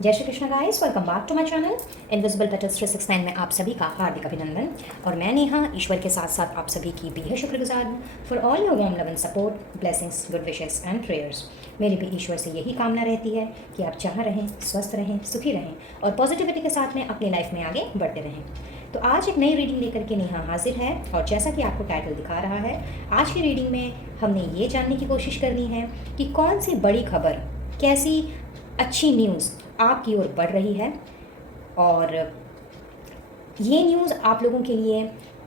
जय Shri Krishna guys, welcome back to my channel invisible petals 369 में आप सभी का हार्दिक अभिनंदन। और मैं नेहा ईश्वर के साथ साथ आप सभी की बेहद शुक्रगुजार हूँ for all your warm love and support, blessings, good wishes and prayers. मेरी भी ईश्वर से यही कामना रहती है कि आप जहाँ रहें, स्वस्थ रहें, सुखी रहें और पॉजिटिविटी के साथ में अपनी लाइफ में आगे बढ़ते रहें। तो आज एक नई रीडिंग लेकर के नेहा हाजिर है और जैसा कि आपको टाइटल दिखा रहा है, आज की रीडिंग में हमने ये जानने की कोशिश करनी है कि कौन सी बड़ी खबर, कैसी अच्छी न्यूज़ आपकी ओर बढ़ रही है और ये न्यूज़ आप लोगों के लिए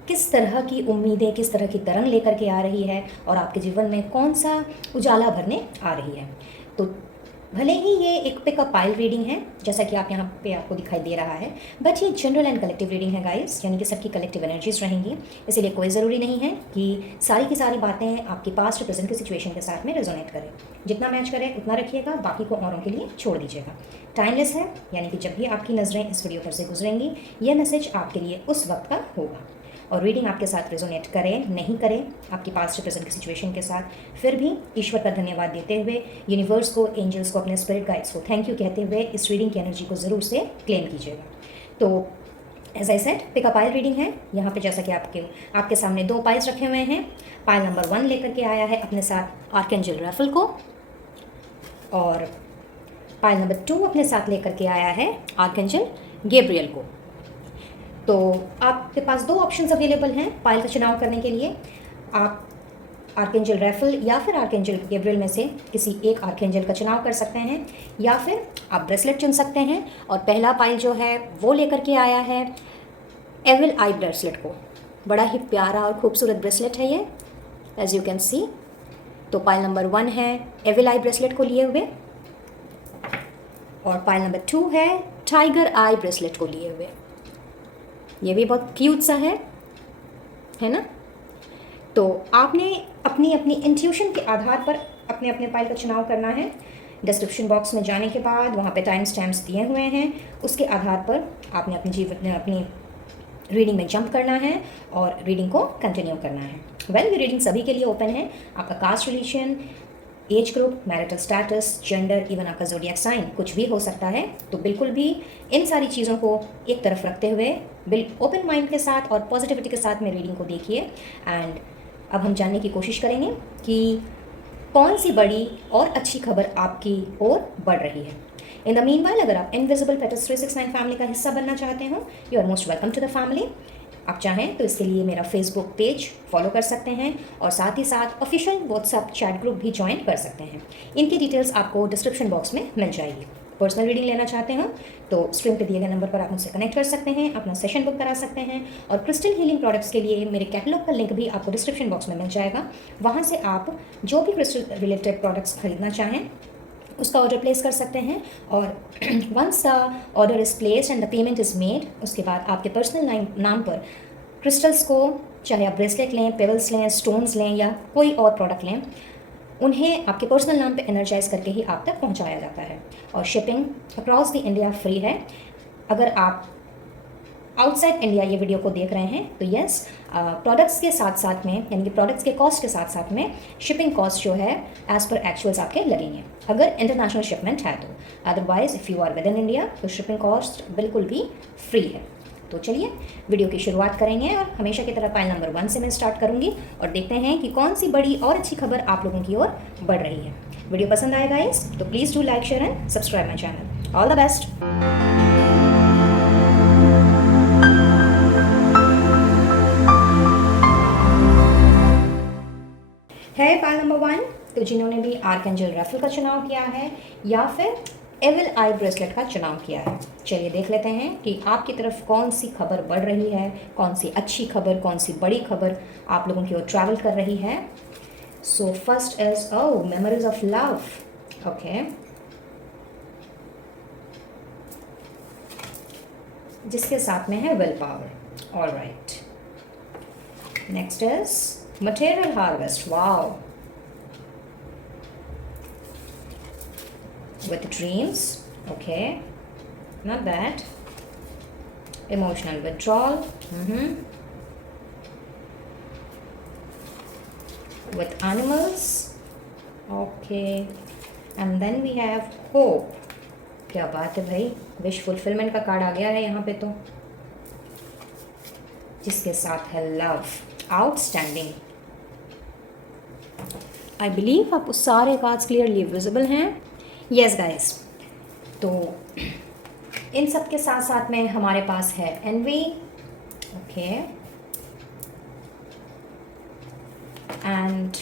किस तरह की उम्मीदें, किस तरह की तरंग लेकर के आ रही है और आपके जीवन में कौन सा उजाला भरने आ रही है। तो भले ही ये एक पिकअप पाइल रीडिंग है जैसा कि आप यहाँ पे आपको दिखाई दे रहा है, बट ये जनरल एंड कलेक्टिव रीडिंग है गाइस, यानी कि सबकी कलेक्टिव एनर्जीज रहेंगी। इसीलिए कोई ज़रूरी नहीं है कि सारी की सारी बातें आपकी पास्ट और प्रेजेंट की सिचुएशन के साथ में रेजोनेट करें। जितना मैच करे उतना रखिएगा, बाकी को औरों के लिए छोड़ दीजिएगा। टाइमलेस है, यानी कि जब भी आपकी नज़रें इस वीडियो पर से गुजरेंगी यह मैसेज आपके लिए उस वक्त का होगा। और रीडिंग आपके साथ रेजोनेट करे नहीं करे आपकी पास्ट प्रेजेंट की सिचुएशन के साथ, फिर भी ईश्वर का धन्यवाद देते हुए, यूनिवर्स को, एंजल्स को, अपने स्पिरिट गाइड्स को थैंक यू कहते हुए इस रीडिंग की एनर्जी को ज़रूर से क्लेम कीजिएगा। तो as I said, pick a pile reading है। यहाँ पे जैसा कि आपके सामने दो पाइल्स रखे हुए हैं। पाइल नंबर 1 लेकर के आया है अपने साथ आर्कएंजल राफेल को और पाइल नंबर 2 अपने साथ लेकर के आया है आर्कएंजल गैब्रियल को। तो आपके पास दो ऑप्शंस अवेलेबल हैं पाइल का चुनाव करने के लिए। आप आर्कएंजल राफेल या फिर आर्कएंजल गैब्रियल में से किसी एक आर्कएंजल का चुनाव कर सकते हैं या फिर आप ब्रेसलेट चुन सकते हैं। और पहला पाइल जो है वो लेकर के आया है एविल आई ब्रेसलेट को। बड़ा ही प्यारा और खूबसूरत ब्रेसलेट है ये, एज यू कैन सी। तो पाइल नंबर 1 है एविल आई ब्रेसलेट को लिए हुए और पाइल नंबर 2 है टाइगर आई ब्रेसलेट को लिए हुए। ये भी बहुत क्यूट सा है ना। तो आपने अपनी अपनी इंट्यूशन के आधार पर अपने अपने पाइल का चुनाव करना है। डिस्क्रिप्शन बॉक्स में जाने के बाद वहाँ पे टाइम स्टैम्प्स दिए हुए हैं, उसके आधार पर आपने अपनी रीडिंग में जंप करना है और रीडिंग को कंटिन्यू करना है। वेल, ये रीडिंग सभी के लिए ओपन है। आपका caste, religion, age group, marital status, gender, even आपका ज़ोडिएक साइन कुछ भी हो सकता है। तो बिल्कुल भी इन सारी चीज़ों को एक तरफ रखते हुए ओपन माइंड के साथ और पॉजिटिविटी के साथ में रीडिंग को देखिए। एंड अब हम जानने की कोशिश करेंगे कि कौन सी बड़ी और अच्छी खबर आपकी ओर बढ़ रही है। इन द मीनवाइल, अगर आप इनविजिबल पेटल्स 369 फैमिली का हिस्सा बनना चाहते हो, you are most welcome to the family. आप चाहें तो इसके लिए मेरा फेसबुक पेज फॉलो कर सकते हैं और साथ ही साथ ऑफिशियल व्हाट्सएप चैट ग्रुप भी ज्वाइन कर सकते हैं। इनकी डिटेल्स आपको डिस्क्रिप्शन बॉक्स में मिल जाएगी। पर्सनल रीडिंग लेना चाहते हो तो स्क्रीन पर दिए गए नंबर पर आप मुझसे कनेक्ट कर सकते हैं, अपना सेशन बुक करा सकते हैं। और क्रिस्टल हीलिंग प्रोडक्ट्स के लिए मेरे कैटलॉग का लिंक भी आपको डिस्क्रिप्शन बॉक्स में मिल जाएगा। वहाँ से आप जो भी क्रिस्टल रिलेटेड प्रोडक्ट्स खरीदना चाहें उसका ऑर्डर प्लेस कर सकते हैं। और once the order is placed and the payment is made, उसके बाद आपके पर्सनल नाम पर क्रिस्टल्स को, चाहे आप ब्रेसलेट लें, पेबल्स लें, स्टोन्स लें या कोई और प्रोडक्ट लें, उन्हें आपके पर्सनल नाम पे एनर्जाइज करके ही आप तक पहुंचाया जाता है। और shipping across the India free है। अगर आप आउटसाइड इंडिया ये वीडियो को देख रहे हैं तो यस, प्रोडक्ट्स के साथ साथ में, यानी कि प्रोडक्ट्स के कॉस्ट के साथ साथ में शिपिंग कॉस्ट जो है एज़ पर एक्चुअल्स आपके लगेंगे अगर इंटरनेशनल शिपमेंट है तो। Otherwise if you are within India तो शिपिंग कॉस्ट बिल्कुल भी फ्री है। तो चलिए वीडियो की शुरुआत करेंगे और हमेशा की तरह पाइल नंबर 1 से मैं स्टार्ट करूंगी और देखते हैं कि कौन सी बड़ी और अच्छी खबर आप लोगों की ओर बढ़ रही है। वीडियो पसंद आए गाइस तो please do like, share and subscribe my channel. All the best. है पाइल नंबर 1, तो जिन्होंने भी आर्कएंजल राफेल का चुनाव किया है या फिर एविल आई ब्रेसलेट का चुनाव किया है, चलिए देख लेते हैं कि आपकी तरफ कौन सी खबर बढ़ रही है, कौन सी अच्छी खबर, कौन सी बड़ी खबर आप लोगों की ओर ट्रैवल कर रही है। So first is memories of love. Okay, जिसके साथ में है will power. All right, next is material harvest. Wow, with dreams. Okay, not bad. Emotional withdrawal. With animals. Okay, and then we have hope. क्या बात है भाई, wish fulfilment का card आ गया है यहाँ पे तो, जिसके साथ है लव। आउटस्टैंडिंग। आई बिलीव आपको सारे कार्ड्स क्लियरली विजिबल हैं। यस गाइस, तो इन सब के साथ साथ में हमारे पास है N V, okay, and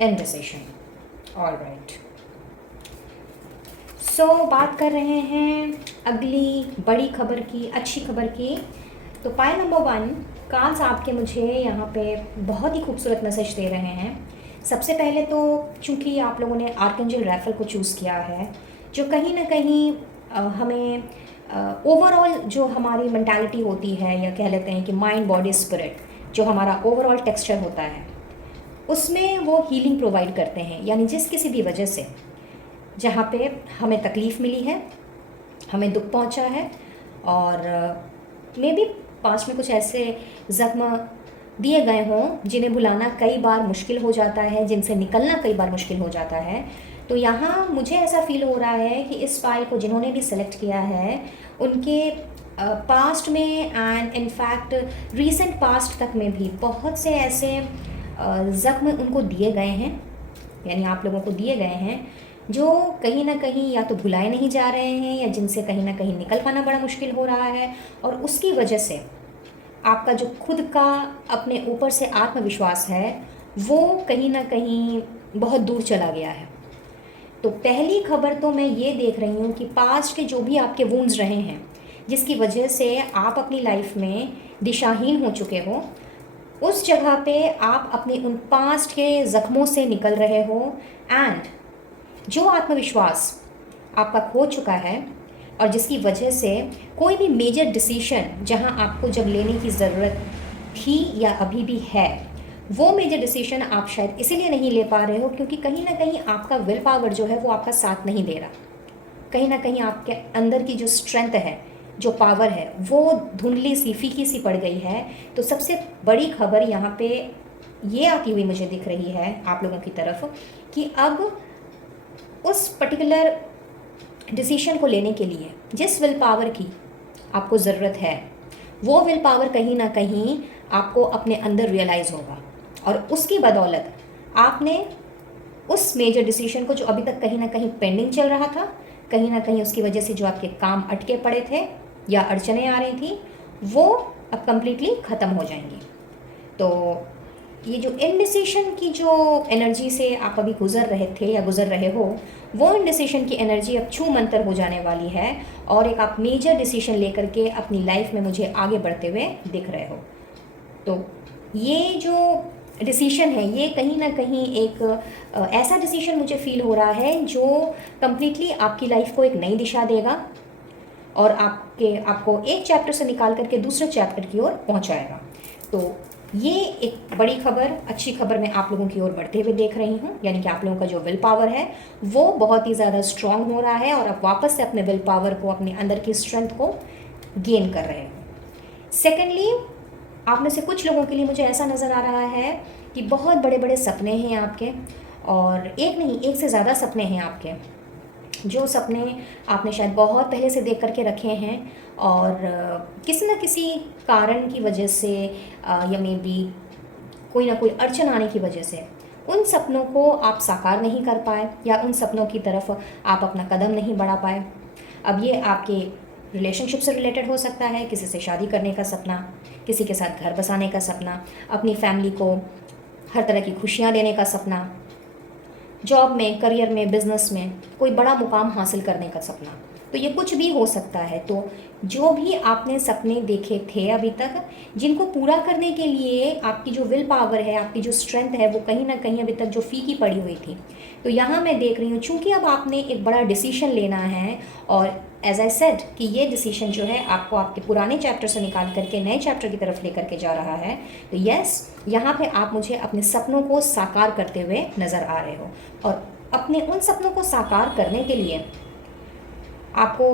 indecision. Alright, सो बात कर रहे हैं अगली बड़ी खबर की, अच्छी खबर की। तो पाई नंबर 1, कार्ड्स आपके मुझे यहाँ पे बहुत ही खूबसूरत मैसेज दे रहे हैं। सबसे पहले तो चूँकि आप लोगों ने आर्कएंजल रैफल को चूज़ किया है, जो कहीं ना कहीं हमें ओवरऑल जो हमारी मेंटालिटी होती है, या कह लेते हैं कि माइंड बॉडी स्पिरिट, जो हमारा ओवरऑल टेक्सचर होता है, उसमें वो हीलिंग प्रोवाइड करते हैं। यानी जिस किसी भी वजह से जहाँ पे हमें तकलीफ़ मिली है, हमें दुख पहुँचा है, और मे बी पास्ट में कुछ ऐसे ज़ख्म दिए गए हों जिन्हें भुलाना कई बार मुश्किल हो जाता है, जिनसे निकलना कई बार मुश्किल हो जाता है। तो यहाँ मुझे ऐसा फील हो रहा है कि इस फाइल को जिन्होंने भी सेलेक्ट किया है, उनके पास्ट में एंड इनफैक्ट रीसेंट पास्ट तक में भी बहुत से ऐसे ज़ख्म उनको दिए गए हैं, यानी आप लोगों को दिए गए हैं, जो कहीं ना कहीं या तो भुलाए नहीं जा रहे हैं, या जिनसे कहीं ना कहीं निकल पाना बड़ा मुश्किल हो रहा है। और उसकी वजह से आपका जो खुद का अपने ऊपर से आत्मविश्वास है, वो कहीं ना कहीं बहुत दूर चला गया है। तो पहली खबर तो मैं ये देख रही हूँ कि पास्ट के जो भी आपके वुंड्स रहे हैं, जिसकी वजह से आप अपनी लाइफ में दिशाहीन हो चुके हो, उस जगह पे आप अपने उन पास्ट के ज़ख्मों से निकल रहे हो। एंड जो आत्मविश्वास आपका खो चुका है, और जिसकी वजह से कोई भी मेजर डिसीजन जहां आपको जब लेने की ज़रूरत थी या अभी भी है, वो मेजर डिसीजन आप शायद इसीलिए नहीं ले पा रहे हो क्योंकि कहीं ना कहीं आपका विल पावर जो है वो आपका साथ नहीं दे रहा। कहीं ना कहीं आपके अंदर की जो स्ट्रेंथ है, जो पावर है, वो धुंधली सी, फीकी सी पड़ गई है। तो सबसे बड़ी खबर यहाँ पे ये आती हुई मुझे दिख रही है आप लोगों की तरफ कि अब उस पर्टिकुलर डिसीजन को लेने के लिए जिस विल पावर की आपको ज़रूरत है, वो विल पावर कहीं ना कहीं आपको अपने अंदर रियलाइज़ होगा, और उसकी बदौलत आपने उस मेजर डिसीजन को जो अभी तक कहीं ना कहीं पेंडिंग चल रहा था, कहीं ना कहीं उसकी वजह से जो आपके काम अटके पड़े थे या अड़चने आ रही थी, वो अब कम्प्लीटली ख़त्म हो जाएंगी। तो ये जो इनडिसीशन की जो एनर्जी से आप अभी गुजर रहे थे या गुजर रहे हो, वो इनडिसीशन की एनर्जी अब छू मंतर हो जाने वाली है, और एक आप मेजर डिसीजन लेकर के अपनी लाइफ में मुझे आगे बढ़ते हुए दिख रहे हो। तो ये जो डिसीजन है, ये कहीं ना कहीं एक ऐसा डिसीजन मुझे फील हो रहा है जो कम्प्लीटली आपकी लाइफ को एक नई दिशा देगा, और आपको एक चैप्टर से निकाल करके दूसरे चैप्टर की ओर पहुंचाएगा। तो ये एक बड़ी खबर, अच्छी खबर मैं आप लोगों की ओर बढ़ते हुए देख रही हूँ। यानी कि आप लोगों का जो विल पावर है वो बहुत ही ज़्यादा स्ट्रांग हो रहा है, और आप वापस से अपने विल पावर को, अपने अंदर की स्ट्रेंथ को गेन कर रहे हो। सेकेंडली, आप में से कुछ लोगों के लिए मुझे ऐसा नज़र आ रहा है कि बहुत बड़े बड़े सपने हैं आपके, और एक नहीं, एक से ज़्यादा सपने हैं आपके, जो सपने आपने शायद बहुत पहले से देख करके रखे हैं, और किसी न किसी कारण की वजह से या मे बी कोई ना कोई अड़चन आने की वजह से उन सपनों को आप साकार नहीं कर पाए, या उन सपनों की तरफ आप अपना कदम नहीं बढ़ा पाए। अब ये आपके रिलेशनशिप से रिलेटेड हो सकता है, किसी से शादी करने का सपना, किसी के साथ घर बसाने का सपना, अपनी फैमिली को हर तरह की खुशियाँ देने का सपना, जॉब में, करियर में, बिजनेस में कोई बड़ा मुकाम हासिल करने का सपना। तो ये कुछ भी हो सकता है। तो जो भी आपने सपने देखे थे अभी तक, जिनको पूरा करने के लिए आपकी जो विल पावर है, आपकी जो स्ट्रेंथ है, वो कहीं ना कहीं अभी तक जो फीकी पड़ी हुई थी, तो यहाँ मैं देख रही हूँ चूँकि अब आपने एक बड़ा डिसीजन लेना है, और एज आई सेड कि ये डिसीजन जो है आपको आपके पुराने चैप्टर से निकाल करके नए चैप्टर की तरफ लेकर के जा रहा है। तो यस, यहाँ पे आप मुझे अपने सपनों को साकार करते हुए नज़र आ रहे हो, और अपने उन सपनों को साकार करने के लिए आपको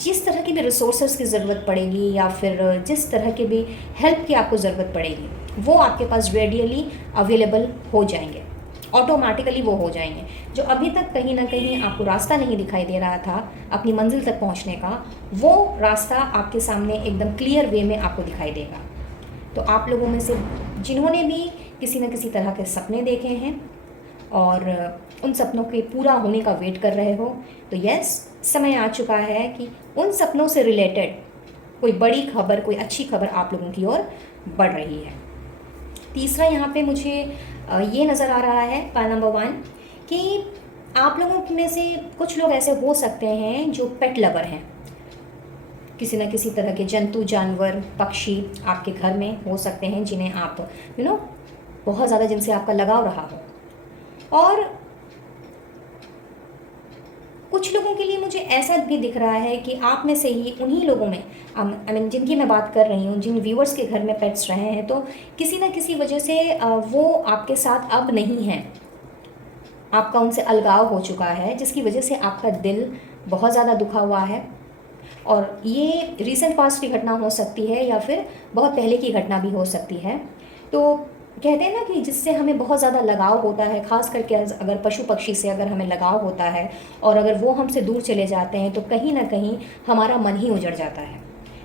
जिस तरह की भी रिसोर्सेज की ज़रूरत पड़ेगी, या फिर जिस तरह की भी हेल्प की आपको ज़रूरत पड़ेगी, वो आपके पास रेडियली अवेलेबल हो जाएंगे। ऑटोमेटिकली वो हो जाएंगे। जो अभी तक कहीं ना कहीं आपको रास्ता नहीं दिखाई दे रहा था अपनी मंजिल तक पहुंचने का, वो रास्ता आपके सामने एकदम क्लियर वे में आपको दिखाई देगा। तो आप लोगों में से जिन्होंने भी किसी न किसी तरह के सपने देखे हैं और उन सपनों के पूरा होने का वेट कर रहे हो, तो यस, समय आ चुका है कि उन सपनों से रिलेटेड कोई बड़ी खबर, कोई अच्छी खबर आप लोगों की ओर बढ़ रही है। तीसरा यहाँ पे मुझे ये नज़र आ रहा है, पॉइंट नंबर 1, कि आप लोगों में से कुछ लोग ऐसे हो सकते हैं जो पेट लवर हैं। किसी न किसी तरह के जंतु, जानवर, पक्षी आपके घर में हो सकते हैं जिन्हें आप बहुत ज़्यादा, जिनसे आपका लगाव रहा हो। और कुछ लोगों के लिए मुझे ऐसा भी दिख रहा है कि आप में से ही उन्हीं लोगों में, आई मीन जिनकी मैं बात कर रही हूँ, जिन व्यूअर्स के घर में पेट्स रहे हैं, तो किसी न किसी वजह से वो आपके साथ अब नहीं हैं, आपका उनसे अलगाव हो चुका है, जिसकी वजह से आपका दिल बहुत ज़्यादा दुखा हुआ है। और ये रीसेंट पास्ट की घटना हो सकती है या फिर बहुत पहले की घटना भी हो सकती है। तो कहते हैं ना कि जिससे हमें बहुत ज़्यादा लगाव होता है, ख़ास करके अगर पशु पक्षी से अगर हमें लगाव होता है और अगर वो हमसे दूर चले जाते हैं, तो कहीं ना कहीं हमारा मन ही उजड़ जाता है।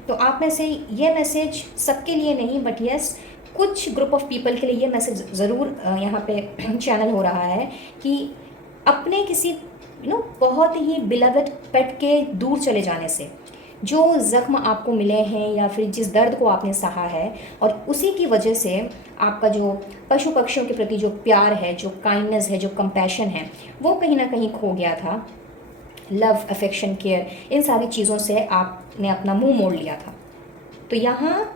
तो आप में से ये मैसेज सबके लिए नहीं, बट यस, कुछ ग्रुप ऑफ पीपल के लिए ये मैसेज ज़रूर यहाँ पे चैनल हो रहा है कि अपने किसी बहुत ही बिलवड पेट के दूर चले जाने से जो ज़ख्म आपको मिले हैं या फिर जिस दर्द को आपने सहा है, और उसी की वजह से आपका जो पशु पक्षियों के प्रति जो प्यार है, जो काइंडनेस है, जो कंपैशन है, वो कहीं ना कहीं खो गया था। लव, अफेक्शन, केयर, इन सारी चीज़ों से आपने अपना मुंह मोड़ लिया था। तो यहाँ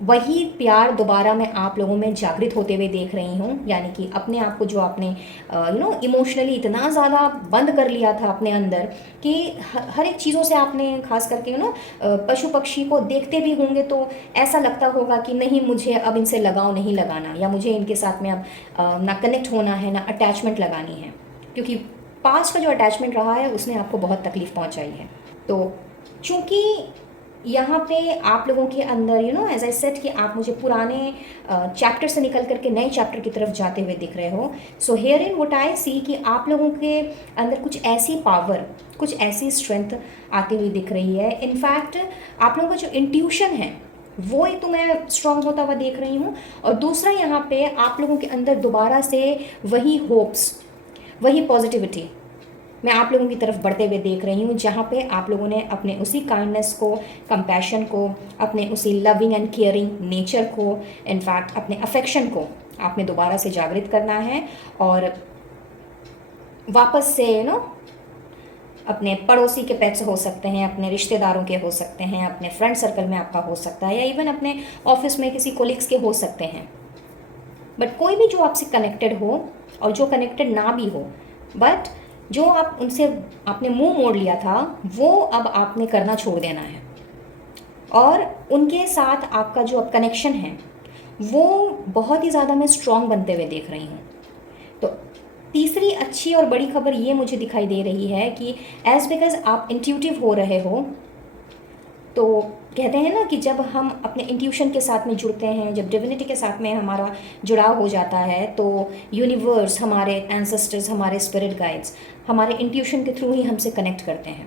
वही प्यार दोबारा मैं आप लोगों में जागृत होते हुए देख रही हूँ। यानी कि अपने आप को जो आपने इमोशनली इतना ज़्यादा बंद कर लिया था अपने अंदर कि हर एक चीज़ों से आपने, खास करके पशु पक्षी को देखते भी होंगे तो ऐसा लगता होगा कि नहीं, मुझे अब इनसे लगाव नहीं लगाना, या मुझे इनके साथ में अब ना कनेक्ट होना है, ना अटैचमेंट लगानी है, क्योंकि पास्ट का जो अटैचमेंट रहा है उसने आपको बहुत तकलीफ़ पहुँचाई है। तो चूँकि यहाँ पे आप लोगों के अंदर एज आई सेड कि आप मुझे पुराने चैप्टर से निकल करके नए चैप्टर की तरफ जाते हुए दिख रहे हो। So here in what I सी कि आप लोगों के अंदर कुछ ऐसी पावर, कुछ ऐसी स्ट्रेंथ आती हुई दिख रही है। इनफैक्ट आप लोगों का जो इंट्यूशन है वो एक तो मैं स्ट्रॉन्ग होता हुआ देख रही हूँ, और दूसरा यहाँ पे आप लोगों के अंदर दोबारा से वही होप्स, वही पॉजिटिविटी मैं आप लोगों की तरफ बढ़ते हुए देख रही हूँ, जहाँ पे आप लोगों ने अपने उसी काइंडनेस को, कंपैशन को, अपने उसी लविंग एंड केयरिंग नेचर को, इनफैक्ट अपने अफेक्शन को आपने दोबारा से जागृत करना है, और वापस से अपने पड़ोसी के पेट्स हो सकते हैं, अपने रिश्तेदारों के हो सकते हैं, अपने फ्रेंड सर्कल में आपका हो सकता है, या इवन अपने ऑफिस में किसी कोलिग्स के हो सकते हैं। बट कोई भी जो आपसे कनेक्टेड हो, और जो कनेक्टेड ना भी हो, बट जो आप उनसे आपने मुंह मोड़ लिया था, वो अब आपने करना छोड़ देना है, और उनके साथ आपका जो अब कनेक्शन है वो बहुत ही ज़्यादा मैं स्ट्रॉन्ग बनते हुए देख रही हूँ। तो तीसरी अच्छी और बड़ी खबर ये मुझे दिखाई दे रही है कि एज बिकॉज आप इंट्यूटिव हो रहे हो, तो कहते हैं ना कि जब हम अपने इंट्यूशन के साथ में जुड़ते हैं, जब डिविनिटी के साथ में हमारा जुड़ाव हो जाता है, तो यूनिवर्स, हमारे एंसेस्टर्स, हमारे स्पिरिट गाइड्स हमारे इंट्यूशन के थ्रू ही हमसे कनेक्ट करते हैं।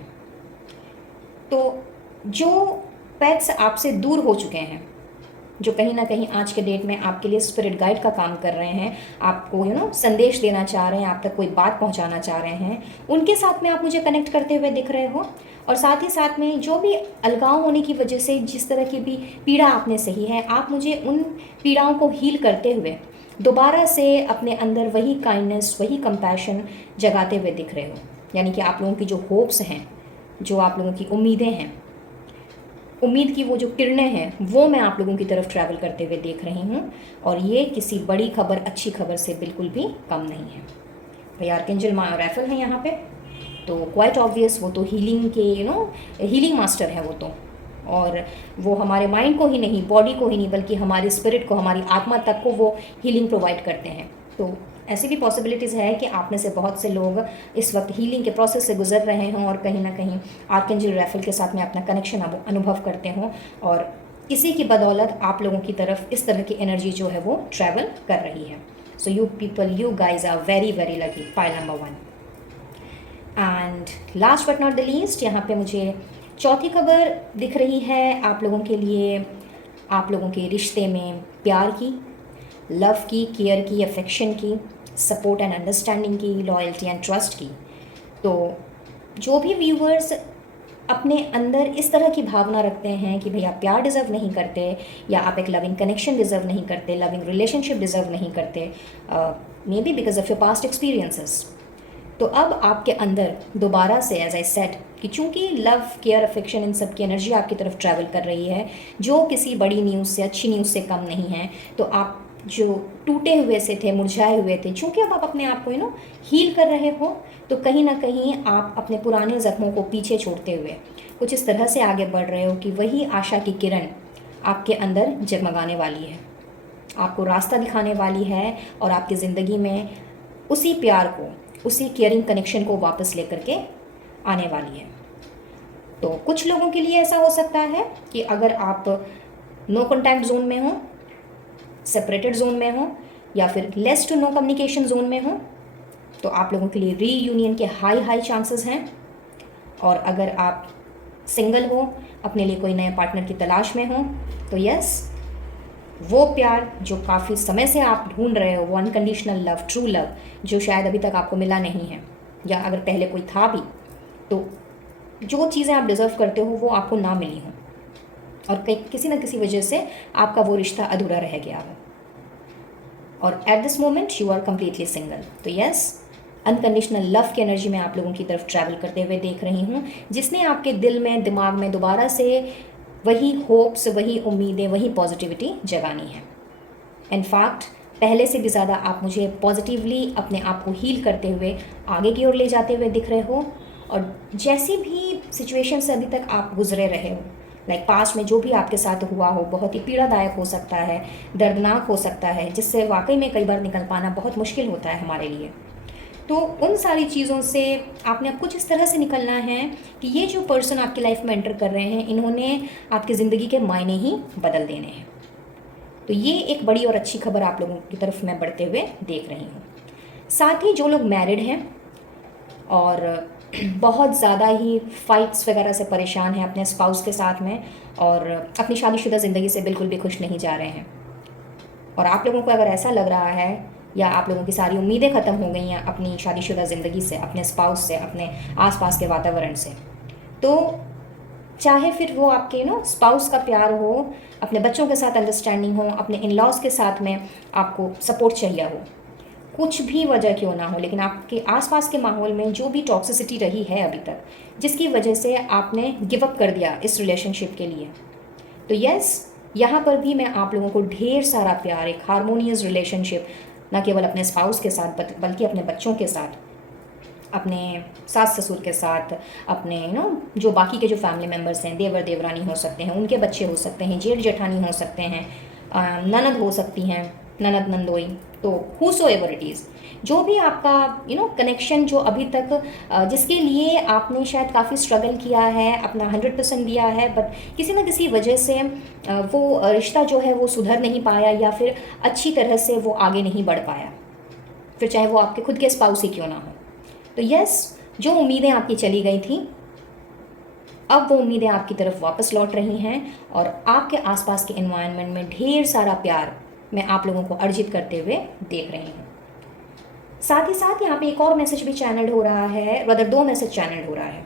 तो जो पेट्स आपसे दूर हो चुके हैं, जो कहीं ना कहीं आज के डेट में आपके लिए स्पिरिट गाइड का काम कर रहे हैं, आपको संदेश देना चाह रहे हैं, आप तक कोई बात पहुंचाना चाह रहे हैं, उनके साथ में आप मुझे कनेक्ट करते हुए दिख रहे हो। और साथ ही साथ में जो भी अलगाव होने की वजह से जिस तरह की भी पीड़ा आपने सही है, आप मुझे उन पीड़ाओं को हील करते हुए दोबारा से अपने अंदर वही काइंडनेस, वही कंपैशन जगाते हुए दिख रहे हो। यानी कि आप लोगों की जो होप्स हैं, जो आप लोगों की उम्मीदें हैं, उम्मीद की वो जो किरणें हैं, वो मैं आप लोगों की तरफ ट्रैवल करते हुए देख रही हूँ, और ये किसी बड़ी खबर, अच्छी खबर से बिल्कुल भी कम नहीं है। भाई आर्कएंजल राफेल है यहाँ पे, तो क्वाइट ऑब्वियस वो तो हीलिंग के हीलिंग मास्टर है वो तो, और वो हमारे माइंड को ही नहीं, बॉडी को ही नहीं, बल्कि हमारे स्पिरिट को, हमारी आत्मा तक को वो हीलिंग प्रोवाइड करते हैं। तो ऐसी भी पॉसिबिलिटीज़ है कि आप में से बहुत से लोग इस वक्त हीलिंग के प्रोसेस से गुजर रहे हों, और कहीं ना कहीं आर्कएंजल राफेल के साथ में अपना कनेक्शन अनुभव करते हों, और इसी की बदौलत आप लोगों की तरफ इस तरह की एनर्जी जो है वो ट्रैवल कर रही है। So you people, you guys are very very lucky. Pile number 1. And last but not the least, यहाँ पे मुझे चौथी खबर दिख रही है आप लोगों के लिए, आप लोगों के रिश्ते में प्यार की, लव की, केयर की, अफेक्शन की, सपोर्ट एंड अंडरस्टैंडिंग की, लॉयल्टी एंड ट्रस्ट की। तो जो भी व्यूवर्स अपने अंदर इस तरह की भावना रखते हैं कि भैया प्यार डिज़र्व नहीं करते, या आप एक लविंग कनेक्शन डिज़र्व नहीं करते, लविंग रिलेशनशिप डिज़र्व नहीं करते, may be because of your past experiences, तो अब आपके अंदर दोबारा से, एज आई सेड, कि चूँकि लव, केयर, अफेक्शन, इन सब की एनर्जी आपकी तरफ ट्रैवल कर रही है, जो किसी बड़ी न्यूज़ से, अच्छी न्यूज़ से कम नहीं है। तो आप जो टूटे हुए से थे, मुरझाए हुए थे, चूँकि अब आप अपने आप को हील कर रहे हो, तो कहीं ना कहीं आप अपने पुराने ज़ख्मों को पीछे छोड़ते हुए कुछ इस तरह से आगे बढ़ रहे हो कि वही आशा की किरण आपके अंदर जगमगाने वाली है, आपको रास्ता दिखाने वाली है, और आपकी ज़िंदगी में उसी प्यार को, उसी केयरिंग कनेक्शन को वापस लेकर के आने वाली है। तो कुछ लोगों के लिए ऐसा हो सकता है कि अगर आप नो कॉन्टैक्ट जोन में हो, सेपरेटेड जोन में हो, या फिर less to no communication zone में हो, तो आप लोगों के लिए रीयूनियन के हाई चांसेस हैं। और अगर आप सिंगल हो, अपने लिए कोई नए पार्टनर की तलाश में हो, तो यस, वो प्यार जो काफ़ी समय से आप ढूंढ रहे हो, वो अनकंडीशनल लव, ट्रू लव, जो शायद अभी तक आपको मिला नहीं है, या अगर पहले कोई था भी, तो जो चीज़ें आप डिज़र्व करते हो वो आपको ना मिली हो, और किसी न किसी वजह से आपका वो रिश्ता अधूरा रह गया हो, और at this moment you are completely single. तो यस, अनकंडीशनल लव की एनर्जी मैं आप लोगों की तरफ ट्रैवल करते हुए देख रही हूँ, जिसने आपके दिल में, दिमाग में दोबारा से वही होप्स, वही उम्मीदें, वही पॉजिटिविटी जगानी है। इनफैक्ट पहले से भी ज़्यादा आप मुझे पॉजिटिवली अपने आप को हील करते हुए आगे की ओर ले जाते हुए दिख रहे हो, और जैसी भी सिचुएशन से अभी तक आप गुजरे रहे हो, लाइक पास्ट में जो भी आपके साथ हुआ हो, बहुत ही पीड़ादायक हो सकता है, दर्दनाक हो सकता है, जिससे वाकई में कई बार निकल पाना बहुत मुश्किल होता है हमारे लिए। तो उन सारी चीज़ों से आपने अब कुछ इस तरह से निकलना है कि ये जो पर्सन आपकी लाइफ में एंटर कर रहे हैं, इन्होंने आपकी ज़िंदगी के मायने ही बदल देने हैं। तो ये एक बड़ी और अच्छी खबर आप लोगों की तरफ मैं बढ़ते हुए देख रही हूँ। साथ ही जो लोग मैरिड हैं और बहुत ज़्यादा ही फाइट्स वगैरह से परेशान हैं अपने स्पाउस के साथ में, और अपनी शादीशुदा ज़िंदगी से बिल्कुल भी खुश नहीं जा रहे हैं, और आप लोगों को अगर ऐसा लग रहा है, या आप लोगों की सारी उम्मीदें ख़त्म हो गई हैं अपनी शादीशुदा ज़िंदगी से, अपने स्पाउस से, अपने आसपास के वातावरण से, तो चाहे फिर वो आपके स्पाउस का प्यार हो, अपने बच्चों के साथ अंडरस्टैंडिंग हो, अपने इन लॉज के साथ में आपको सपोर्ट चाहिए हो, कुछ भी वजह क्यों ना हो, लेकिन आपके आसपास के माहौल में जो भी टॉक्सिसिटी रही है अभी तक, जिसकी वजह से आपने गिव अप कर दिया इस रिलेशनशिप के लिए, तो यस, यहाँ पर भी मैं आप लोगों को ढेर सारा प्यार, एक हारमोनियस रिलेशनशिप, ना केवल अपने स्पाउस के साथ बल्कि अपने बच्चों के साथ, अपने सास ससुर के साथ, अपने जो बाकी के जो फैमिली मेम्बर्स हैं, देवर देवरानी हो सकते हैं, उनके बच्चे हो सकते हैं, जेठ जेठानी हो सकते हैं, ननद हो सकती हैं, ननद नंदोई, तो हूसो एवर इट इज़, जो भी आपका कनेक्शन जो अभी तक जिसके लिए आपने शायद काफ़ी स्ट्रगल किया है, अपना 100% दिया है, बट किसी न किसी वजह से वो रिश्ता जो है वो सुधर नहीं पाया, या फिर अच्छी तरह से वो आगे नहीं बढ़ पाया, फिर चाहे वो आपके खुद के स्पाउस ही क्यों ना हो। तो यस, जो उम्मीदें आपकी चली गई थी, अब वो उम्मीदें आपकी तरफ वापस लौट रही हैं, और आपके आसपास के एनवायरनमेंट में ढेर सारा प्यार मैं आप लोगों को अर्जित करते हुए देख रही हूँ। साथ ही साथ यहाँ पे एक और मैसेज भी चैनल हो रहा है, रदर 2 मैसेज चैनल हो रहा है,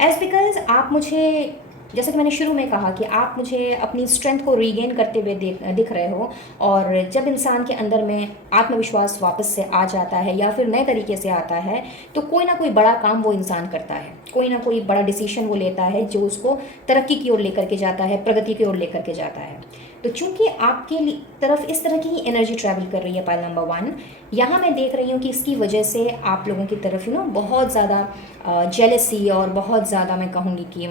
एज बिकॉज आप मुझे, जैसे कि मैंने शुरू में कहा कि आप मुझे अपनी स्ट्रेंथ को रीगेन करते हुए दिख रहे हो, और जब इंसान के अंदर में आत्मविश्वास वापस से आ जाता है, या फिर नए तरीके से आता है, तो कोई ना कोई बड़ा काम वो इंसान करता है, कोई ना कोई बड़ा डिसीजन वो लेता है जो उसको तरक्की की ओर लेकर के जाता है, प्रगति की ओर लेकर के जाता है। तो चूंकि आपके तरफ इस तरह की ही एनर्जी ट्रैवल कर रही है, पाइल नंबर 1, यहाँ मैं देख रही हूँ कि इसकी वजह से आप लोगों की तरफ बहुत ज़्यादा जेलसी, और बहुत ज़्यादा मैं कहूँगी कि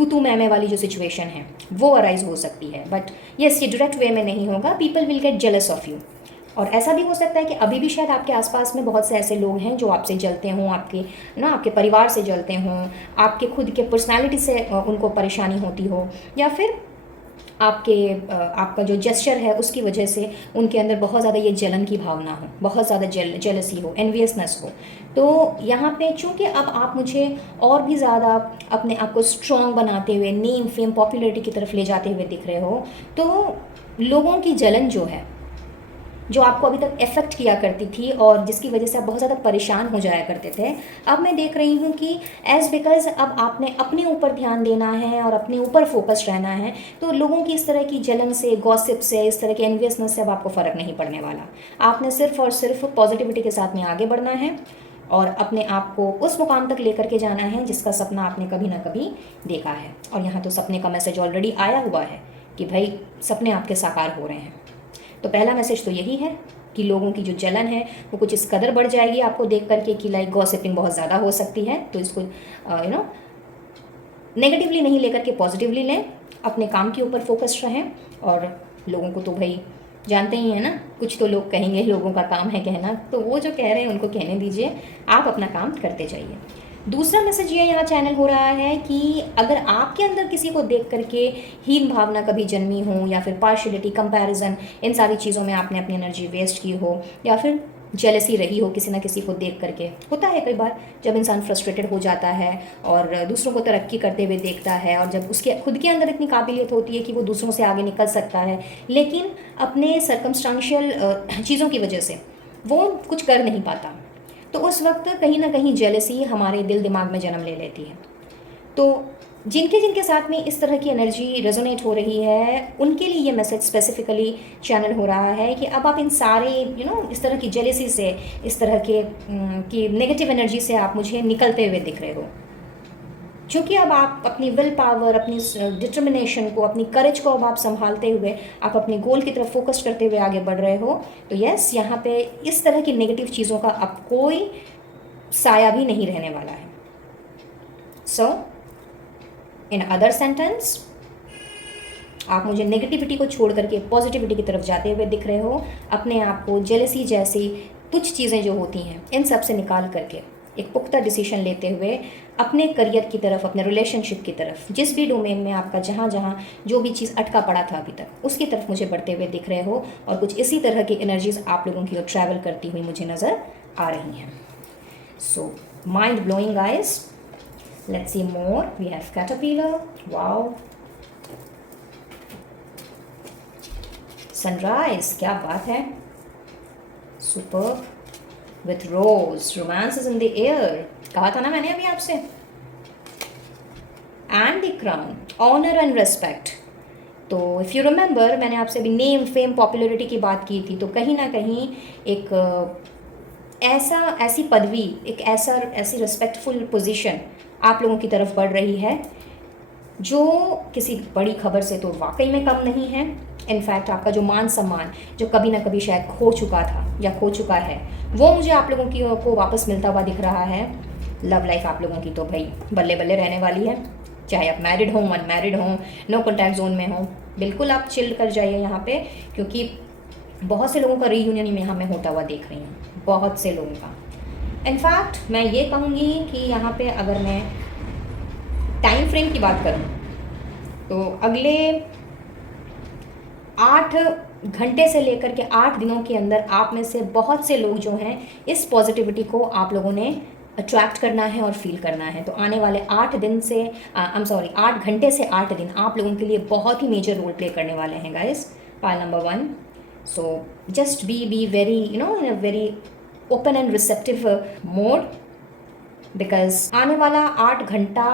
तू मैं वाली जो सिचुएशन है वो अराइज हो सकती है, बट यस, ये डायरेक्ट वे में नहीं होगा, people will get jealous of you. और ऐसा भी हो सकता है कि अभी भी शायद आपके आसपास में बहुत से ऐसे लोग हैं जो आपसे जलते हों, आपके परिवार से जलते हों, आपके खुद के पर्सनालिटी से उनको परेशानी होती हो, या फिर आपका जो जेस्चर है उसकी वजह से उनके अंदर बहुत ज़्यादा ये जलन की भावना हो, बहुत ज़्यादा जेलसी हो, एनवियसनेस हो। तो यहाँ पे चूँकि अब आप मुझे और भी ज़्यादा अपने आप को स्ट्रॉन्ग बनाते हुए, नेम फेम पॉपुलैरिटी की तरफ ले जाते हुए दिख रहे हो, तो लोगों की जलन जो है, जो आपको अभी तक इफ़ेक्ट किया करती थी और जिसकी वजह से आप बहुत ज़्यादा परेशान हो जाया करते थे, अब मैं देख रही हूँ कि बिकॉज़ अब आपने अपने ऊपर ध्यान देना है और अपने ऊपर फोकस रहना है, तो लोगों की इस तरह की जलन से, गॉसिप से, इस तरह के एनवियसनेस से अब आपको फ़र्क नहीं पड़ने वाला। आपने सिर्फ़ और सिर्फ पॉजिटिविटी के साथ में आगे बढ़ना है और अपने आप को उस मुकाम तक लेकर के जाना है जिसका सपना आपने कभी ना कभी देखा है। और यहाँ तो सपने का मैसेज ऑलरेडी आया हुआ है कि भाई सपने आपके साकार हो रहे हैं। तो पहला मैसेज तो यही है कि लोगों की जो जलन है वो कुछ इस कदर बढ़ जाएगी आपको देख करके कि लाइक गॉसिपिंग बहुत ज़्यादा हो सकती है। तो इसको नेगेटिवली नहीं लेकर के पॉजिटिवली लें, अपने काम के ऊपर फोकस रहें। और लोगों को तो भाई जानते ही हैं ना, कुछ तो लोग कहेंगे, लोगों का काम है कहना, तो वो जो कह रहे हैं उनको कहने दीजिए, आप अपना काम करते जाइए। दूसरा मैसेज ये यहाँ चैनल हो रहा है कि अगर आपके अंदर किसी को देख करके हीन भावना कभी जन्मी हो या फिर पार्शियलिटी, कंपैरिजन, इन सारी चीज़ों में आपने अपनी एनर्जी वेस्ट की हो या फिर जेलसी रही हो किसी ना किसी को देख करके, होता है कई बार जब इंसान फ्रस्ट्रेटेड हो जाता है और दूसरों को तरक्की करते हुए देखता है और जब उसके खुद के अंदर इतनी काबिलियत होती है कि वो दूसरों से आगे निकल सकता है, लेकिन अपने सर्कमस्टांशियल चीज़ों की वजह से वो कुछ कर नहीं पाता, तो उस वक्त कहीं ना कहीं जेलसी हमारे दिल दिमाग में जन्म ले लेती है। तो जिनके जिनके साथ में इस तरह की एनर्जी रेजोनेट हो रही है उनके लिए ये मैसेज स्पेसिफिकली चैनल हो रहा है कि अब आप इन सारे इस तरह की जेलसी से, इस तरह के की नेगेटिव एनर्जी से आप मुझे निकलते हुए दिख रहे हो। क्योंकि अब आप अपनी विल पावर, अपनी डिटर्मिनेशन को, अपनी करेज को अब आप संभालते हुए आप अपने गोल की तरफ फोकस करते हुए आगे बढ़ रहे हो, तो यस, यहाँ पे इस तरह की नेगेटिव चीज़ों का अब कोई साया भी नहीं रहने वाला है। सो इन अदर सेंटेंस, आप मुझे नेगेटिविटी को छोड़ करके पॉजिटिविटी की तरफ जाते हुए दिख रहे हो। अपने आप को जेलसी जैसी कुछ चीज़ें जो होती हैं इन सब से निकाल करके एक पुख्ता डिसीजन लेते हुए अपने करियर की तरफ, अपने रिलेशनशिप की तरफ, जिस भी डोमेन में आपका जहाँ जहाँ जो भी चीज़ अटका पड़ा था अभी तक, उसकी तरफ मुझे बढ़ते हुए दिख रहे हो। और कुछ इसी तरह की एनर्जीज आप लोगों की ओर ट्रैवल करती हुई मुझे नज़र आ रही हैं। So mind blowing guys, let's see more. We have caterpillar, wow, sunrise, क्या बात है, superb, with rose, romance is in the air, कहा था ना मैंने अभी आपसे, and the crown, honor and respect। तो इफ़ यू रिमेंबर, मैंने आपसे अभी नेम फेम पॉपुलैरिटी की बात की थी, तो कहीं ना कहीं एक ऐसी पदवी, एक ऐसी रिस्पेक्टफुल पोजीशन आप लोगों की तरफ बढ़ रही है जो किसी बड़ी खबर से तो वाकई में कम नहीं है। इनफैक्ट आपका जो मान सम्मान जो कभी ना कभी शायद खो चुका था या खो चुका है, वो मुझे आप लोगों की को वापस मिलता हुआ दिख रहा है। लव लाइफ आप लोगों की तो भाई बल्ले बल्ले रहने वाली है, चाहे आप मैरिड हों, अनमैरिड हों, नो कॉन्टैक्ट जोन में हों, बिल्कुल आप चिल कर जाइए यहाँ पे, क्योंकि बहुत से लोगों का रीयूनियन में यहाँ मैं होता हुआ देख रही हूँ, बहुत से लोगों का। इनफैक्ट मैं ये कहूँगी कि यहाँ पे अगर मैं टाइम फ्रेम की बात करूँ तो अगले 8 घंटे से लेकर के 8 दिनों के अंदर आप में से बहुत से लोग जो हैं, इस पॉजिटिविटी को आप लोगों ने अट्रैक्ट करना है और फील करना है। तो आने वाले 8 घंटे से 8 दिन आप लोगों के लिए बहुत ही मेजर रोल प्ले करने वाले हैं guys. Pile number 1, so just be very in a very open and receptive mode, because आने वाला 8 घंटा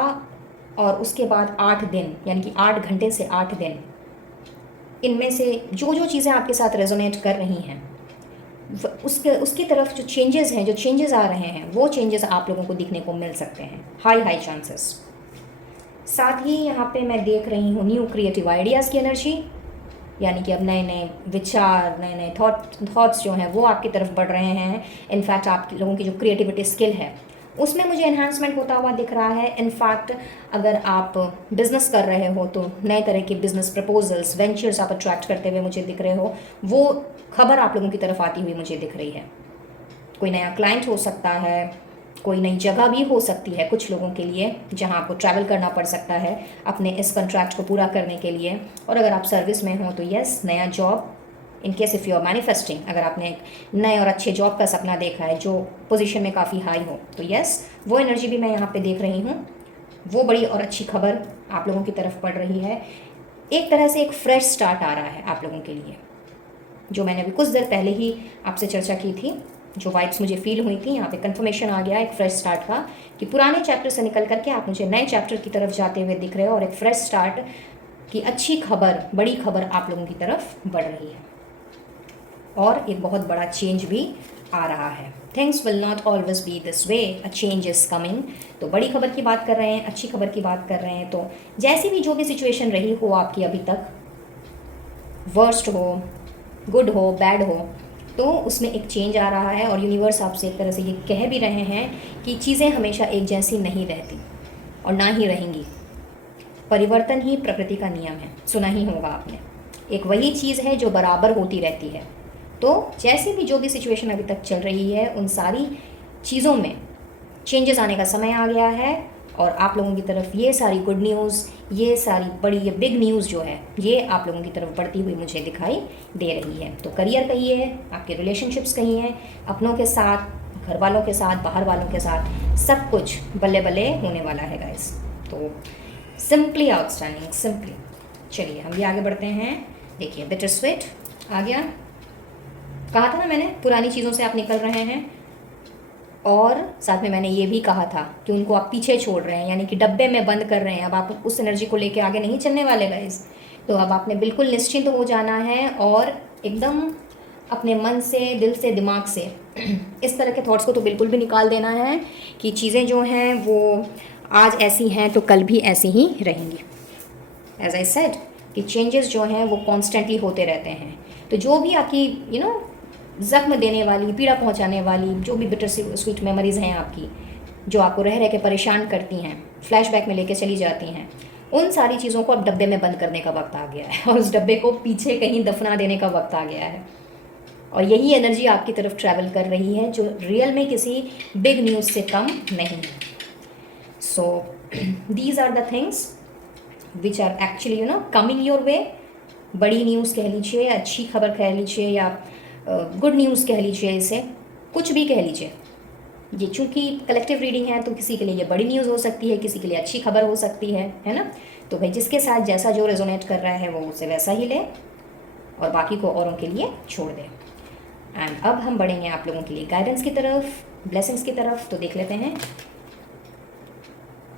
और उसके बाद 8 दिन, यानी कि 8 घंटे से 8 दिन, इनमें से जो चीज़ें आपके साथ रेजोनेट कर रही हैं, उसकी तरफ जो चेंजेस आ रहे हैं, वो चेंजेस आप लोगों को दिखने को मिल सकते हैं, हाई चांसेस। साथ ही यहाँ पे मैं देख रही हूँ न्यू क्रिएटिव आइडियाज़ की एनर्जी, यानी कि अब नए नए विचार, नए नए थॉट्स जो हैं वो आपकी तरफ बढ़ रहे हैं। इनफैक्ट आप लोगों की जो क्रिएटिविटी स्किल है उसमें मुझे एनहांसमेंट होता हुआ दिख रहा है। इनफैक्ट अगर आप बिज़नेस कर रहे हो तो नए तरह के बिज़नेस प्रपोजल्स, वेंचर्स आप अट्रैक्ट करते हुए मुझे दिख रहे हो, वो खबर आप लोगों की तरफ आती हुई मुझे दिख रही है। कोई नया क्लाइंट हो सकता है, कोई नई जगह भी हो सकती है कुछ लोगों के लिए, जहां आपको ट्रैवल करना पड़ सकता है अपने इस कॉन्ट्रैक्ट को पूरा करने के लिए। और अगर आप सर्विस में हो तो यस, नया job. In case if you are manifesting, अगर आपने एक नए और अच्छे जॉब का सपना देखा है जो पोजीशन में काफ़ी हाई हो, तो यस, वो एनर्जी भी मैं यहाँ पे देख रही हूँ। वो बड़ी और अच्छी खबर आप लोगों की तरफ पड़ रही है। एक तरह से एक फ्रेश स्टार्ट आ रहा है आप लोगों के लिए, जो मैंने अभी कुछ देर पहले ही आपसे चर्चा की थी, जो वाइब्स मुझे फील हुई थी, यहाँ पे कंफर्मेशन आ गया एक फ्रेश स्टार्ट का, कि पुराने चैप्टर से निकल करके आप मुझे नए चैप्टर की तरफ जाते हुए दिख रहे हो, और एक फ्रेश स्टार्ट की अच्छी खबर, बड़ी खबर आप लोगों की तरफ बढ़ रही है, और एक बहुत बड़ा चेंज भी आ रहा है। Things will not always be this way, a change is coming. तो बड़ी खबर की बात कर रहे हैं, अच्छी खबर की बात कर रहे हैं, तो जैसी भी जो भी सिचुएशन रही हो आपकी अभी तक, वर्स्ट हो, गुड हो, बैड हो, तो उसमें एक चेंज आ रहा है। और यूनिवर्स आपसे एक तरह से ये कह भी रहे हैं कि चीज़ें हमेशा एक जैसी नहीं रहती और ना ही रहेंगी। परिवर्तन ही प्रकृति का नियम है, सुना ही होगा आपने। एक वही चीज़ है जो बराबर होती रहती है। तो जैसे भी जो भी सिचुएशन अभी तक चल रही है, उन सारी चीज़ों में चेंजेस आने का समय आ गया है, और आप लोगों की तरफ ये सारी गुड न्यूज़, ये सारी बड़ी, ये बिग न्यूज़ जो है, ये आप लोगों की तरफ बढ़ती हुई मुझे दिखाई दे रही है। तो करियर कहिए, आपके रिलेशनशिप्स कहिए, अपनों के साथ, घर वालों के साथ, बाहर वालों के साथ, सब कुछ बल्ले बल्ले होने वाला है गाइस। तो सिंपली आउटस्टैंडिंग, सिंपली। चलिए हम भी आगे बढ़ते हैं। देखिए बिटर स्वीट आ गया। कहा था ना मैंने, पुरानी चीज़ों से आप निकल रहे हैं, और साथ में मैंने ये भी कहा था कि उनको आप पीछे छोड़ रहे हैं, यानी कि डब्बे में बंद कर रहे हैं। अब आप उस एनर्जी को लेके आगे नहीं चलने वाले गाइस। तो अब आपने बिल्कुल निश्चिंत हो जाना है, और एकदम अपने मन से, दिल से, दिमाग से इस तरह के थॉट्स को तो बिल्कुल भी निकाल देना है कि चीज़ें जो हैं वो आज ऐसी हैं तो कल भी ऐसी ही रहेंगी। एज आई सेड कि चेंजेस जो हैं वो कॉन्स्टेंटली होते रहते हैं। तो जो भी आपकी ज़ख्म देने वाली, पीड़ा पहुंचाने वाली जो भी बिटर स्वीट मेमोरीज़ हैं आपकी, जो आपको रह रह के परेशान करती हैं, फ्लैशबैक में लेके चली जाती हैं, उन सारी चीज़ों को अब डब्बे में बंद करने का वक्त आ गया है, और उस डब्बे को पीछे कहीं दफना देने का वक्त आ गया है। और यही एनर्जी आपकी तरफ ट्रैवल कर रही है, जो रियल में किसी बिग न्यूज़ से कम नहीं है। So these are the things which are actually coming your way. बड़ी न्यूज़ कह लीजिए, अच्छी खबर कह लीजिए, या गुड न्यूज़ कह लीजिए, इसे कुछ भी कह लीजिए। ये चूँकि कलेक्टिव रीडिंग है, तो किसी के लिए ये बड़ी न्यूज़ हो सकती है, किसी के लिए अच्छी खबर हो सकती है ना। तो भाई जिसके साथ जैसा जो रेजोनेट कर रहा है वो उसे वैसा ही ले, और बाकी को औरों के लिए छोड़ दे। एंड अब हम बढ़ेंगे आप लोगों के लिए गाइडेंस की तरफ, ब्लेसिंग्स की तरफ। तो देख लेते हैं।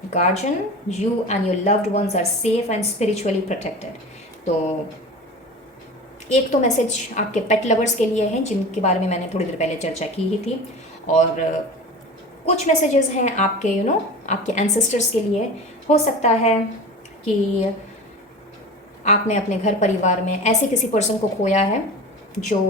Guardian, you and your loved ones are safe and spiritually protected. तो एक तो मैसेज आपके पेट लवर्स के लिए है, जिनके बारे में मैंने थोड़ी देर पहले चर्चा की ही थी, और कुछ मैसेजेस हैं आपके आपके एंसेस्टर्स के लिए। हो सकता है कि आपने अपने घर परिवार में ऐसे किसी पर्सन को खोया है जो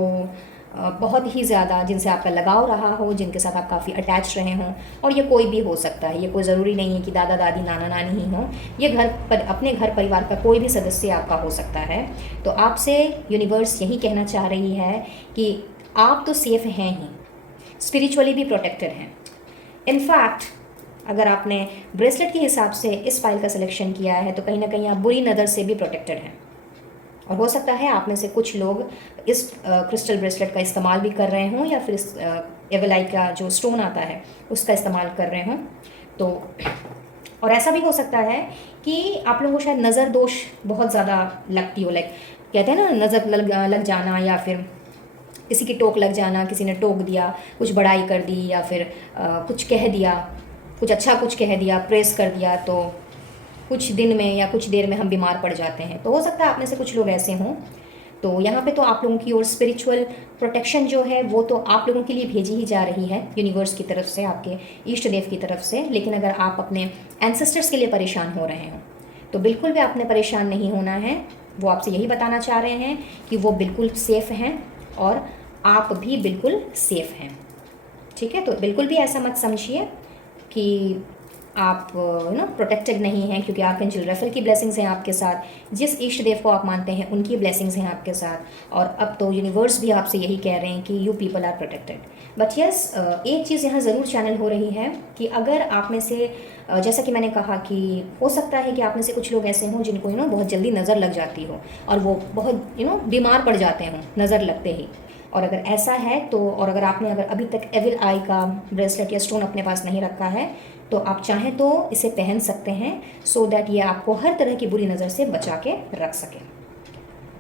बहुत ही ज़्यादा, जिनसे आपका लगाव रहा हो, जिनके साथ आप काफ़ी अटैच रहे हों। और ये कोई भी हो सकता है, ये कोई ज़रूरी नहीं है कि दादा दादी, नाना नानी ही हों। ये अपने घर परिवार का कोई भी सदस्य आपका हो सकता है। तो आपसे यूनिवर्स यही कहना चाह रही है कि आप तो सेफ हैं ही, स्पिरिचुअली भी प्रोटेक्टेड हैं। इनफैक्ट अगर आपने ब्रेसलेट के हिसाब से इस फाइल का सिलेक्शन किया है, तो कहीं ना कहीं आप बुरी नज़र से भी प्रोटेक्टेड हैं। और हो सकता है आप में से कुछ लोग इस क्रिस्टल ब्रेसलेट का इस्तेमाल भी कर रहे हों, या फिर इस एवलाई का जो स्टोन आता है उसका इस्तेमाल कर रहे हों। तो और ऐसा भी हो सकता है कि आप लोगों को शायद नज़र दोष बहुत ज़्यादा लगती हो, लाइक कहते हैं ना, नज़र लग जाना, या फिर किसी की टोक लग जाना, किसी ने टोक दिया, कुछ बड़ाई कर दी, या फिर कुछ कह दिया, कुछ अच्छा कुछ कह दिया, प्रेस कर दिया, तो कुछ दिन में या कुछ देर में हम बीमार पड़ जाते हैं। तो हो सकता है आप में से कुछ लोग ऐसे हों। तो यहाँ पे तो आप लोगों की ओर स्पिरिचुअल प्रोटेक्शन जो है वो तो आप लोगों के लिए भेजी ही जा रही है यूनिवर्स की तरफ से, आपके इष्ट देव की तरफ से। लेकिन अगर आप अपने एंसेस्टर्स के लिए परेशान हो रहे हो, तो बिल्कुल भी आपने परेशान नहीं होना है। वो आपसे यही बताना चाह रहे हैं कि वो बिल्कुल सेफ़ हैं, और आप भी बिल्कुल सेफ़ हैं। ठीक है, तो बिल्कुल भी ऐसा मत समझिए कि आप प्रोटेक्टेड नहीं हैं, क्योंकि आर्कएंजल राफेल की ब्लेसिंग्स हैं आपके साथ, जिस इष्ट देव को आप मानते हैं उनकी ब्लेसिंग्स हैं आपके साथ, और अब तो यूनिवर्स भी आपसे यही कह रहे हैं कि you people are protected. But yes, एक चीज़ यहाँ ज़रूर चैनल हो रही है कि अगर आप में से जैसा कि मैंने कहा कि हो सकता है कि आप में से कुछ लोग ऐसे हों जिनको बहुत जल्दी नज़र लग जाती हो और वो बहुत बीमार पड़ जाते हों नज़र लगते ही। और अगर ऐसा है तो, और अगर आपने अभी तक एविल आई का ब्रेसलेट या स्टोन अपने पास नहीं रखा है, तो आप चाहें तो इसे पहन सकते हैं, सो दैट ये आपको हर तरह की बुरी नज़र से बचा के रख सके।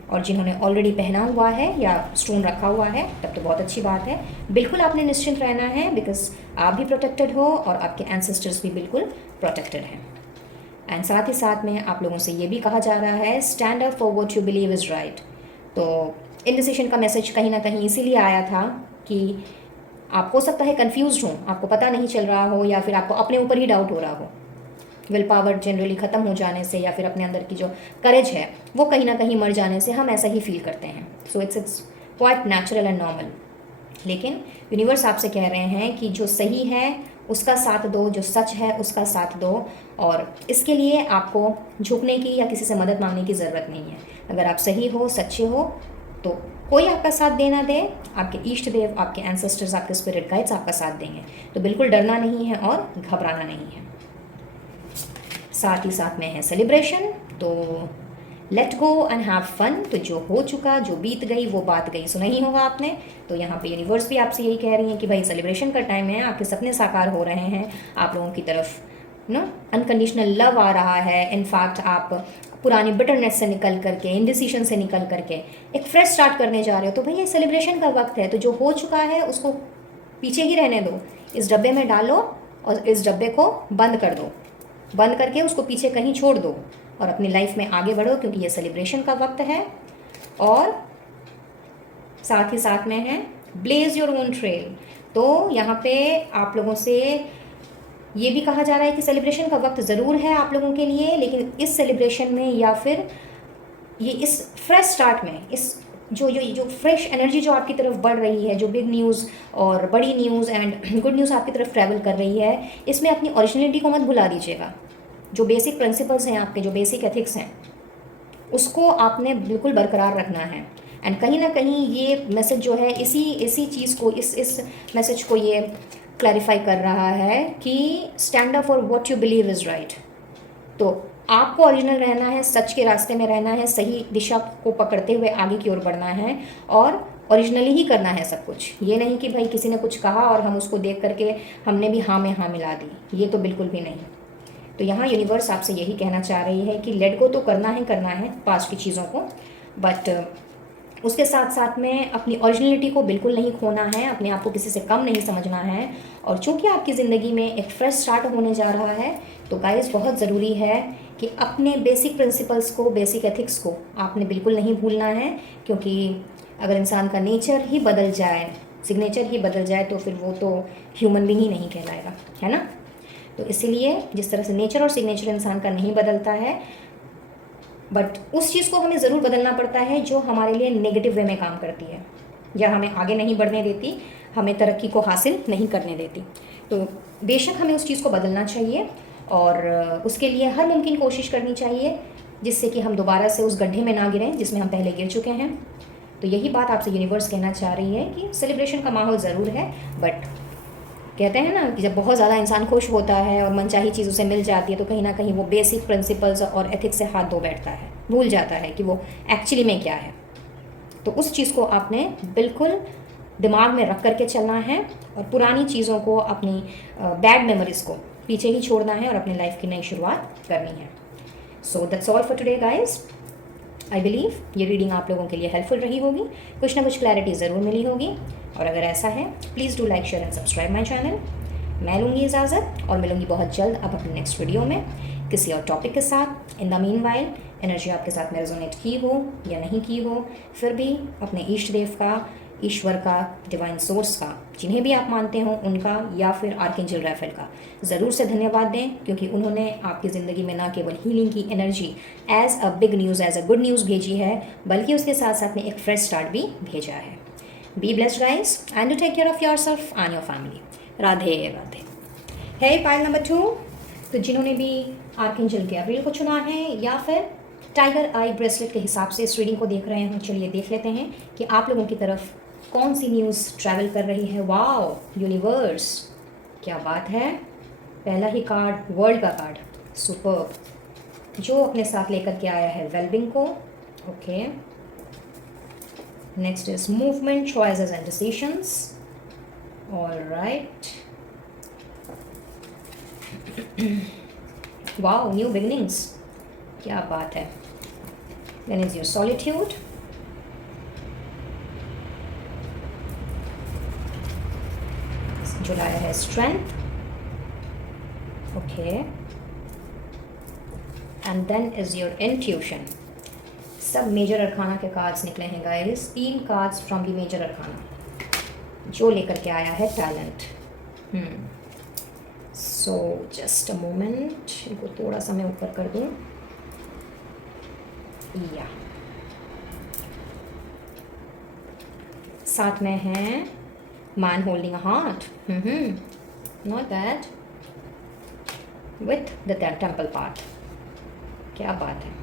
और जिन्होंने ऑलरेडी पहना हुआ है या स्टोन रखा हुआ है तब तो बहुत अच्छी बात है, बिल्कुल आपने निश्चिंत रहना है, बिकॉज आप भी प्रोटेक्टेड हो और आपके एंसेस्टर्स भी बिल्कुल प्रोटेक्टेड हैं। एंड साथ ही साथ में आप लोगों से ये भी कहा जा रहा है, stand up for what you believe is right. तो इंडिसिशन का मैसेज कहीं ना कहीं इसीलिए आया था कि आप हो सकता है कंफ्यूज्ड हो, आपको पता नहीं चल रहा हो, या फिर आपको अपने ऊपर ही डाउट हो रहा हो। विल पावर जनरली ख़त्म हो जाने से या फिर अपने अंदर की जो करेज है वो कहीं ना कहीं मर जाने से हम ऐसा ही फील करते हैं। So it's quite natural and normal. लेकिन यूनिवर्स आपसे कह रहे हैं कि जो सही है उसका साथ दो, जो सच है उसका साथ दो, और इसके लिए आपको झुकने की या किसी से मदद मांगने की ज़रूरत नहीं है। अगर आप सही हो, सच्चे हो, तो कोई आपका साथ दे ना दे, आपके इष्ट देव, आपके एंसेस्टर्स, आपके स्पिरिट गाइड्स आपका साथ देंगे। तो बिल्कुल डरना नहीं है और घबराना नहीं है। साथ ही साथ में है सेलिब्रेशन, तो let go and have fun. तो जो हो चुका, जो बीत गई वो बात गई, सुना ही होगा आपने। तो यहाँ पे यूनिवर्स भी आपसे यही कह रही है कि भाई सेलिब्रेशन का टाइम है, आपके सपने साकार हो रहे हैं, आप लोगों की तरफ अनकंडीशनल लव आ रहा है। इनफैक्ट आप पुरानी बिटरनेस से निकल करके, इनडिसीजन से निकल करके एक फ्रेश स्टार्ट करने जा रहे हो। तो भाई ये सेलिब्रेशन का वक्त है, तो जो हो चुका है उसको पीछे ही रहने दो, इस डब्बे में डालो और इस डब्बे को बंद कर दो, बंद करके उसको पीछे कहीं छोड़ दो और अपनी लाइफ में आगे बढ़ो, क्योंकि ये सेलिब्रेशन का वक्त है। और साथ ही साथ में है ब्लेज योर ओन ट्रेल। तो यहाँ पे आप लोगों से ये भी कहा जा रहा है कि सेलिब्रेशन का वक्त ज़रूर है आप लोगों के लिए, लेकिन इस सेलिब्रेशन में या फिर ये इस फ्रेश स्टार्ट में, इस जो फ्रेश एनर्जी जो आपकी तरफ बढ़ रही है, जो बिग न्यूज़ और बड़ी न्यूज़ एंड गुड न्यूज़ आपकी तरफ ट्रैवल कर रही है, इसमें अपनी ओरिजिनलिटी को मत भुला दीजिएगा। जो बेसिक प्रिंसिपल्स हैं आपके, जो बेसिक एथिक्स हैं, उसको आपने बिल्कुल बरकरार रखना है। एंड कहीं ना कहीं ये मैसेज जो है इसी चीज़ को, इस मैसेज को ये क्लैरिफाई कर रहा है कि stand up for what you believe is right. तो आपको ओरिजिनल रहना है, सच के रास्ते में रहना है, सही दिशा को पकड़ते हुए आगे की ओर बढ़ना है और ओरिजिनली ही करना है सब कुछ। ये नहीं कि भाई किसी ने कुछ कहा और हम उसको देख करके हमने भी हाँ में हाँ मिला दी, ये तो बिल्कुल भी नहीं। तो यहाँ यूनिवर्स आपसे यही कहना चाह रही है कि लेट गो तो करना है पास्ट की चीज़ों को, बट उसके साथ साथ में अपनी ओरिजिनलिटी को बिल्कुल नहीं खोना है, अपने आप को किसी से कम नहीं समझना है। और चूंकि आपकी ज़िंदगी में एक फ्रेश स्टार्ट होने जा रहा है, तो गाइस बहुत ज़रूरी है कि अपने बेसिक प्रिंसिपल्स को, बेसिक एथिक्स को आपने बिल्कुल नहीं भूलना है, क्योंकि अगर इंसान का नेचर ही बदल जाए, सिग्नेचर ही बदल जाए, तो फिर वो तो ह्यूमन बीइंग ही नहीं कहलाएगा, है ना। तो इसीलिए जिस तरह से नेचर और सिग्नेचर इंसान का नहीं बदलता है, बट उस चीज़ को हमें ज़रूर बदलना पड़ता है जो हमारे लिए नेगेटिव वे में काम करती है या हमें आगे नहीं बढ़ने देती, हमें तरक्की को हासिल नहीं करने देती। तो बेशक हमें उस चीज़ को बदलना चाहिए और उसके लिए हर मुमकिन कोशिश करनी चाहिए, जिससे कि हम दोबारा से उस गड्ढे में ना गिरें जिसमें हम पहले गिर चुके हैं। तो यही बात आपसे यूनिवर्स कहना चाह रही है कि सेलिब्रेशन का माहौल ज़रूर है, बट कहते हैं ना कि जब बहुत ज़्यादा इंसान खुश होता है और मनचाही चीज़ उसे मिल जाती है, तो कहीं ना कहीं वो बेसिक प्रिंसिपल्स और एथिक्स से हाथ धो बैठता है, भूल जाता है कि वो एक्चुअली में क्या है। तो उस चीज़ को आपने बिल्कुल दिमाग में रख करके चलना है और पुरानी चीज़ों को, अपनी बैड मेमोरीज़ को पीछे ही छोड़ना है और अपनी लाइफ की नई शुरुआत करनी है। So that's all for today guys. I believe ये रीडिंग आप लोगों के लिए हेल्पफुल रही होगी, कुछ ना कुछ क्लैरिटी ज़रूर मिली होगी। और अगर ऐसा है, please do like, share and subscribe my channel. मैं लूँगी इजाज़त और मिलूँगी बहुत जल्द अब अपने नेक्स्ट वीडियो में किसी और टॉपिक के साथ। In the mean while energy आपके साथ में रेजोनेट की हो या नहीं की हो, फिर भी अपने इष्ट देव का, ईश्वर का, डिवाइन सोर्स का, जिन्हें भी आप मानते हो उनका, या फिर आर्कएंजल राफेल का ज़रूर से धन्यवाद दें, क्योंकि उन्होंने आपकी ज़िंदगी में ना केवल हीलिंग की energy as a big news, as a good news भेजी है, बल्कि उसके साथ साथ में एक फ्रेश स्टार्ट भी भेजा है। Be blessed guys and to take care of your self and your family. Radhe Radhe. Hey pile number 2, तो जिन्होंने भी आर्कएंजल गैब्रियल को चुना है या फिर टाइगर आई ब्रेसलेट के हिसाब से इस रीडिंग को देख रहे हैं, चलिए देख लेते हैं कि आप लोगों की तरफ कौन सी न्यूज़ ट्रैवल कर रही है। वाओ यूनिवर्स, क्या बात है। पहला ही कार्ड वर्ल्ड का कार्ड, सुपर्ब, जो अपने साथ लेकर के आया है वेलबिंग को। Okay, next is movement, choices and decisions. Alright, wow new beginnings, क्या बात है। देन इज योर सॉलिट्यूड, जो लाया है strength. Okay, and then is your intuition. सब मेजर अरखाना के कार्ड्स निकले हैं guys, 3 cards from the major arcana, जो लेकर के आया है talent. So just a moment, इनको थोड़ा सा मैं ऊपर कर दूं। या साथ में है man holding a heart, not bad, with the temple part. क्या बात है।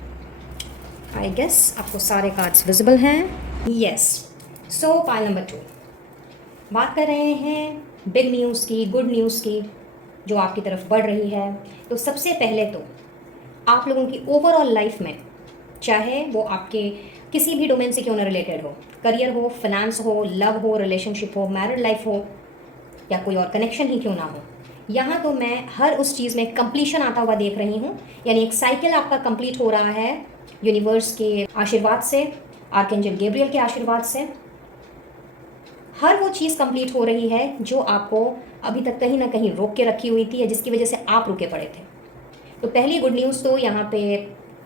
आई गेस आपको सारे कार्ड्स विजिबल हैं। यस, सो पाइल नंबर 2 बात कर रहे हैं बिग न्यूज़ की, गुड न्यूज़ की, जो आपकी तरफ बढ़ रही है। तो सबसे पहले तो आप लोगों की ओवरऑल लाइफ में, चाहे वो आपके किसी भी डोमेन से क्यों ना रिलेटेड हो, करियर हो, फाइनेंस हो, लव हो, रिलेशनशिप हो, मैरिड लाइफ हो, या कोई और कनेक्शन ही क्यों ना हो, यहाँ तो मैं हर उस चीज़ में कंप्लीशन आता हुआ देख रही हूँ। यानी एक साइकिल आपका कंप्लीट हो रहा है यूनिवर्स के आशीर्वाद से, आर्कएंजल गैब्रियल के आशीर्वाद से। हर वो चीज़ कंप्लीट हो रही है जो आपको अभी तक कहीं ना कहीं रोक के रखी हुई थी, या जिसकी वजह से आप रुके पड़े थे। तो पहली गुड न्यूज़ तो यहाँ पे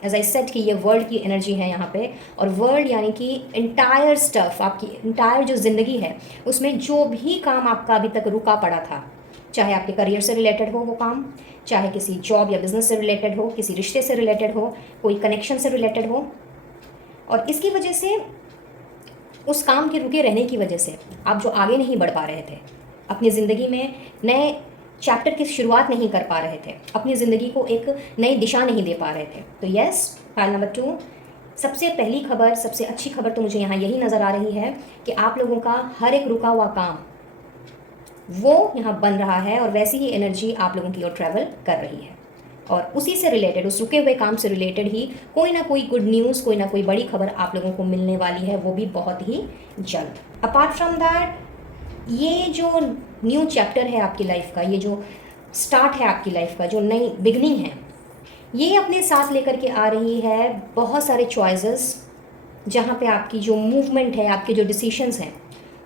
एज आई सेड कि ये वर्ल्ड की एनर्जी है यहाँ पे, और वर्ल्ड यानी कि इंटायर स्टफ, आपकी इंटायर जो ज़िंदगी है उसमें जो भी काम आपका अभी तक रुका पड़ा था, चाहे आपके करियर से रिलेटेड हो वो काम, चाहे किसी जॉब या बिजनेस से रिलेटेड हो, किसी रिश्ते से रिलेटेड हो, कोई कनेक्शन से रिलेटेड हो, और इसकी वजह से, उस काम के रुके रहने की वजह से आप जो आगे नहीं बढ़ पा रहे थे, अपनी ज़िंदगी में नए चैप्टर की शुरुआत नहीं कर पा रहे थे, अपनी ज़िंदगी को एक नई दिशा नहीं दे पा रहे थे। तो यस, फाइल नंबर 2, सबसे पहली खबर, सबसे अच्छी खबर तो मुझे यहाँ यही नज़र आ रही है कि आप लोगों का हर एक रुका हुआ काम वो यहाँ बन रहा है, और वैसी ही एनर्जी आप लोगों की ओर ट्रैवल कर रही है, और उसी से रिलेटेड, उस रुके हुए काम से रिलेटेड ही कोई ना कोई गुड न्यूज़, कोई ना कोई बड़ी खबर आप लोगों को मिलने वाली है, वो भी बहुत ही जल्द। अपार्ट फ्रॉम दैट, ये जो न्यू चैप्टर है आपकी लाइफ का, ये जो स्टार्ट है आपकी लाइफ का, जो नई बिगनिंग है, ये अपने साथ लेकर के आ रही है बहुत सारे चॉइसेस, जहाँ पे आपकी जो मूवमेंट है, आपके जो डिसीशंस हैं,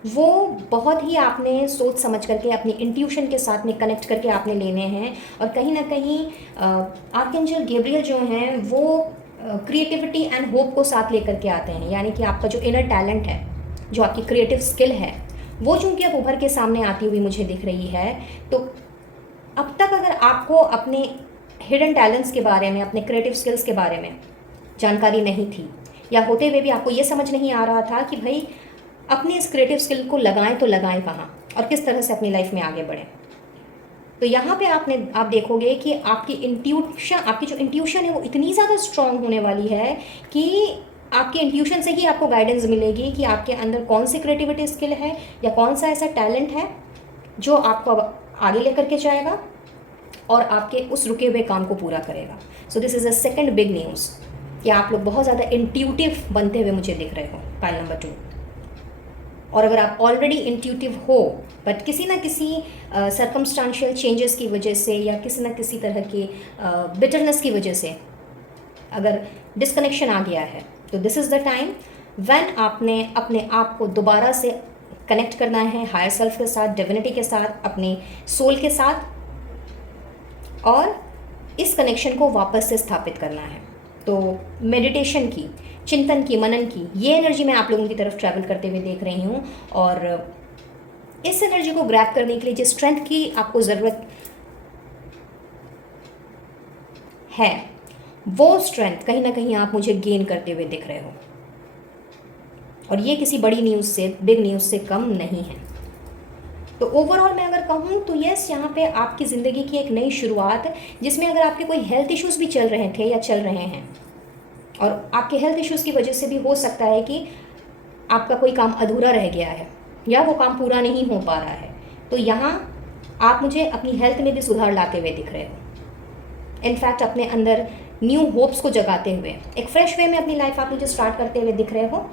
वो बहुत ही आपने सोच समझ करके, अपनी इंट्यूशन के साथ में कनेक्ट करके आपने लेने हैं। और कहीं ना कहीं आर्कएंजल गैब्रियल जो हैं वो क्रिएटिविटी एंड होप को साथ लेकर के आते हैं। यानी कि आपका जो इनर टैलेंट है, जो आपकी क्रिएटिव स्किल है, वो चूँकि अब उभर के सामने आती हुई मुझे दिख रही है। तो अब तक अगर आपको अपने हिडन टैलेंट्स के बारे में, अपने क्रिएटिव स्किल्स के बारे में जानकारी नहीं थी, या होते हुए भी आपको ये समझ नहीं आ रहा था कि भाई अपनी इस क्रिएटिव स्किल को लगाएं तो लगाएं कहाँ, और किस तरह से अपनी लाइफ में आगे बढ़ें, तो यहाँ पे आप देखोगे कि आपकी जो इंट्यूशन है वो इतनी ज़्यादा स्ट्रॉन्ग होने वाली है कि आपके इंट्यूशन से ही आपको गाइडेंस मिलेगी कि आपके अंदर कौन सी क्रिएटिविटी स्किल है, या कौन सा ऐसा टैलेंट है जो आपको आगे लेकर के जाएगा और आपके उस रुके हुए काम को पूरा करेगा। So this is a second big news कि आप लोग बहुत ज़्यादा इंट्यूटिव बनते हुए मुझे दिख रहे हो, पाइल नंबर 2। और अगर आप ऑलरेडी इंट्यूटिव हो, बट किसी ना किसी सर्कमस्टांशियल चेंजेस की वजह से, या किसी ना किसी तरह की बिटरनेस की वजह से अगर डिस्कनेक्शन आ गया है, तो this is the time when आपने अपने आप को दोबारा से कनेक्ट करना है हायर सेल्फ के साथ, डिविनिटी के साथ, अपने सोल के साथ, और इस कनेक्शन को वापस से स्थापित करना है। तो मेडिटेशन की, चिंतन की, मनन की, ये एनर्जी मैं आप लोगों की तरफ ट्रैवल करते हुए देख रही हूँ। और इस एनर्जी को ग्रैब करने के लिए जिस स्ट्रेंथ की आपको ज़रूरत है, वो स्ट्रेंथ कहीं ना कहीं आप मुझे गेन करते हुए दिख रहे हो, और ये किसी बड़ी न्यूज़ से, बिग न्यूज़ से कम नहीं है। तो ओवरऑल मैं अगर कहूँ तो यस, यहाँ पे आपकी ज़िंदगी की एक नई शुरुआत, जिसमें अगर आपके कोई हेल्थ इश्यूज़ भी चल रहे थे या चल रहे हैं, और आपके हेल्थ इश्यूज़ की वजह से भी हो सकता है कि आपका कोई काम अधूरा रह गया है या वो काम पूरा नहीं हो पा रहा है, तो यहाँ आप मुझे अपनी हेल्थ में भी सुधार लाते हुए दिख रहे हो। इनफैक्ट अपने अंदर न्यू होप्स को जगाते हुए एक फ्रेश वे में अपनी लाइफ आप मुझे स्टार्ट करते हुए दिख रहे हो।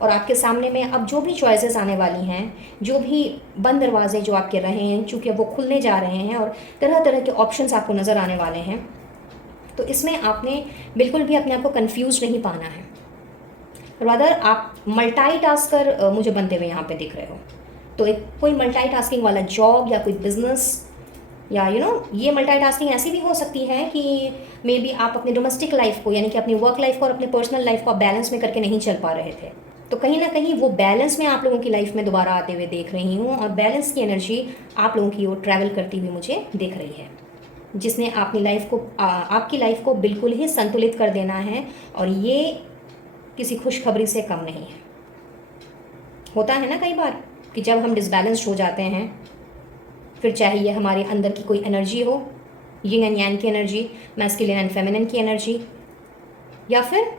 और आपके सामने में अब जो भी चॉइसेस आने वाली हैं, जो भी बंद दरवाजे जो आपके रहे हैं, चूँकि वो खुलने जा रहे हैं और तरह तरह के ऑप्शंस आपको नज़र आने वाले हैं, तो इसमें आपने बिल्कुल भी अपने आप को कंफ्यूज नहीं पाना है। रादर आप मल्टीटास्कर मुझे बनते हुए यहाँ पे दिख रहे हो। तो एक कोई मल्टीटास्किंग वाला जॉब या कोई बिजनेस, या ये मल्टीटास्किंग ऐसी भी हो सकती है कि मे बी आप अपने डोमेस्टिक लाइफ को, यानी कि अपनी वर्क लाइफ को और अपने पर्सनल लाइफ को आप बैलेंस में करके नहीं चल पा रहे थे, तो कहीं ना कहीं वो बैलेंस में आप लोगों की लाइफ में दोबारा आते हुए देख रही हूँ, और बैलेंस की एनर्जी आप लोगों की ओर ट्रैवल करती हुई मुझे दिख रही है, जिसने अपनी लाइफ को आपकी लाइफ को बिल्कुल ही संतुलित कर देना है। और ये किसी खुशखबरी से कम नहीं है। होता है ना कई बार कि जब हम डिसबैलेंस्ड हो जाते हैं, फिर चाहे ये हमारे अंदर की कोई एनर्जी हो, यिंग एंड यांग की एनर्जी, मैस्कुलिन एंड फेमिनिन की एनर्जी, या फिर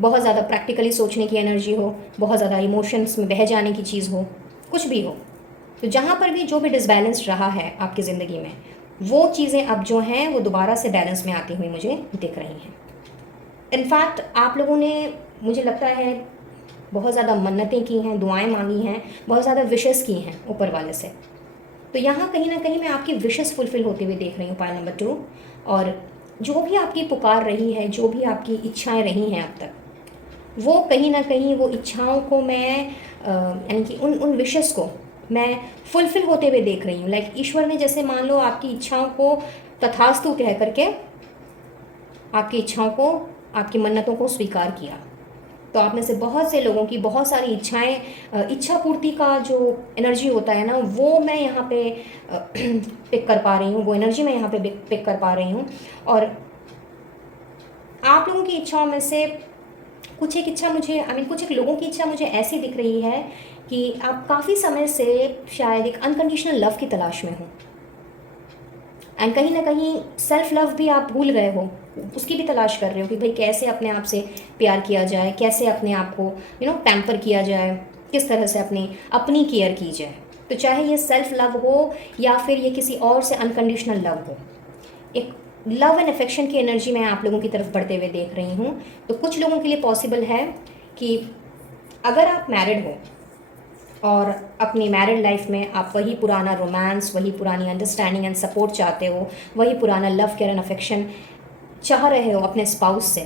बहुत ज़्यादा प्रैक्टिकली सोचने की एनर्जी हो, बहुत ज़्यादा इमोशंस में बह जाने की चीज़ हो, कुछ भी हो, तो जहाँ पर भी जो भी डिसबैलेंस्ड रहा है आपकी ज़िंदगी में, वो चीज़ें अब जो हैं वो दोबारा से बैलेंस में आती हुई मुझे दिख रही हैं। इनफैक्ट आप लोगों ने, मुझे लगता है, बहुत ज़्यादा मन्नतें की हैं, दुआएं मांगी हैं, बहुत ज़्यादा विशेस की हैं ऊपर वाले से। तो यहाँ कहीं ना कहीं मैं आपकी विशेस फुलफिल होते हुए देख रही हूँ, पायल नंबर 2। और जो भी आपकी पुकार रही है, जो भी आपकी इच्छाएं रही हैं अब तक, वो कहीं ना कहीं वो इच्छाओं को मैं यानी कि उन विशेस को मैं फुलफिल होते हुए देख रही हूँ। लाइक ईश्वर ने जैसे मान लो आपकी इच्छाओं को तथास्तु कह करके आपकी इच्छाओं को, आपकी मन्नतों को स्वीकार किया, तो आप में से बहुत से लोगों की बहुत सारी इच्छाएं, इच्छा पूर्ति का जो एनर्जी होता है ना, वो मैं यहाँ पे पिक कर पा रही हूँ, वो एनर्जी मैं यहाँ पे पिक कर पा रही हूँ। और आप लोगों की इच्छाओं में से कुछ एक इच्छा मुझे, कुछ एक लोगों की इच्छा मुझे ऐसी दिख रही है कि आप काफ़ी समय से शायद एक अनकंडीशनल लव की तलाश में हो, एंड कहीं ना कहीं सेल्फ लव भी आप भूल गए हो, उसकी भी तलाश कर रहे हो कि भाई कैसे अपने आप से प्यार किया जाए, कैसे अपने आप को पैम्पर किया जाए, किस तरह से अपनी केयर की जाए। तो चाहे ये सेल्फ लव हो या फिर ये किसी और से अनकंडीशनल लव हो, एक लव एंड अफेक्शन की एनर्जी मैं आप लोगों की तरफ बढ़ते हुए देख रही हूँ। तो कुछ लोगों के लिए पॉसिबल है कि अगर आप मैरिड हो और अपनी मैरिड लाइफ में आप वही पुराना रोमांस, वही पुरानी अंडरस्टैंडिंग एंड सपोर्ट चाहते हो, वही पुराना लव केयर एंड अफेक्शन चाह रहे हो अपने स्पाउस से,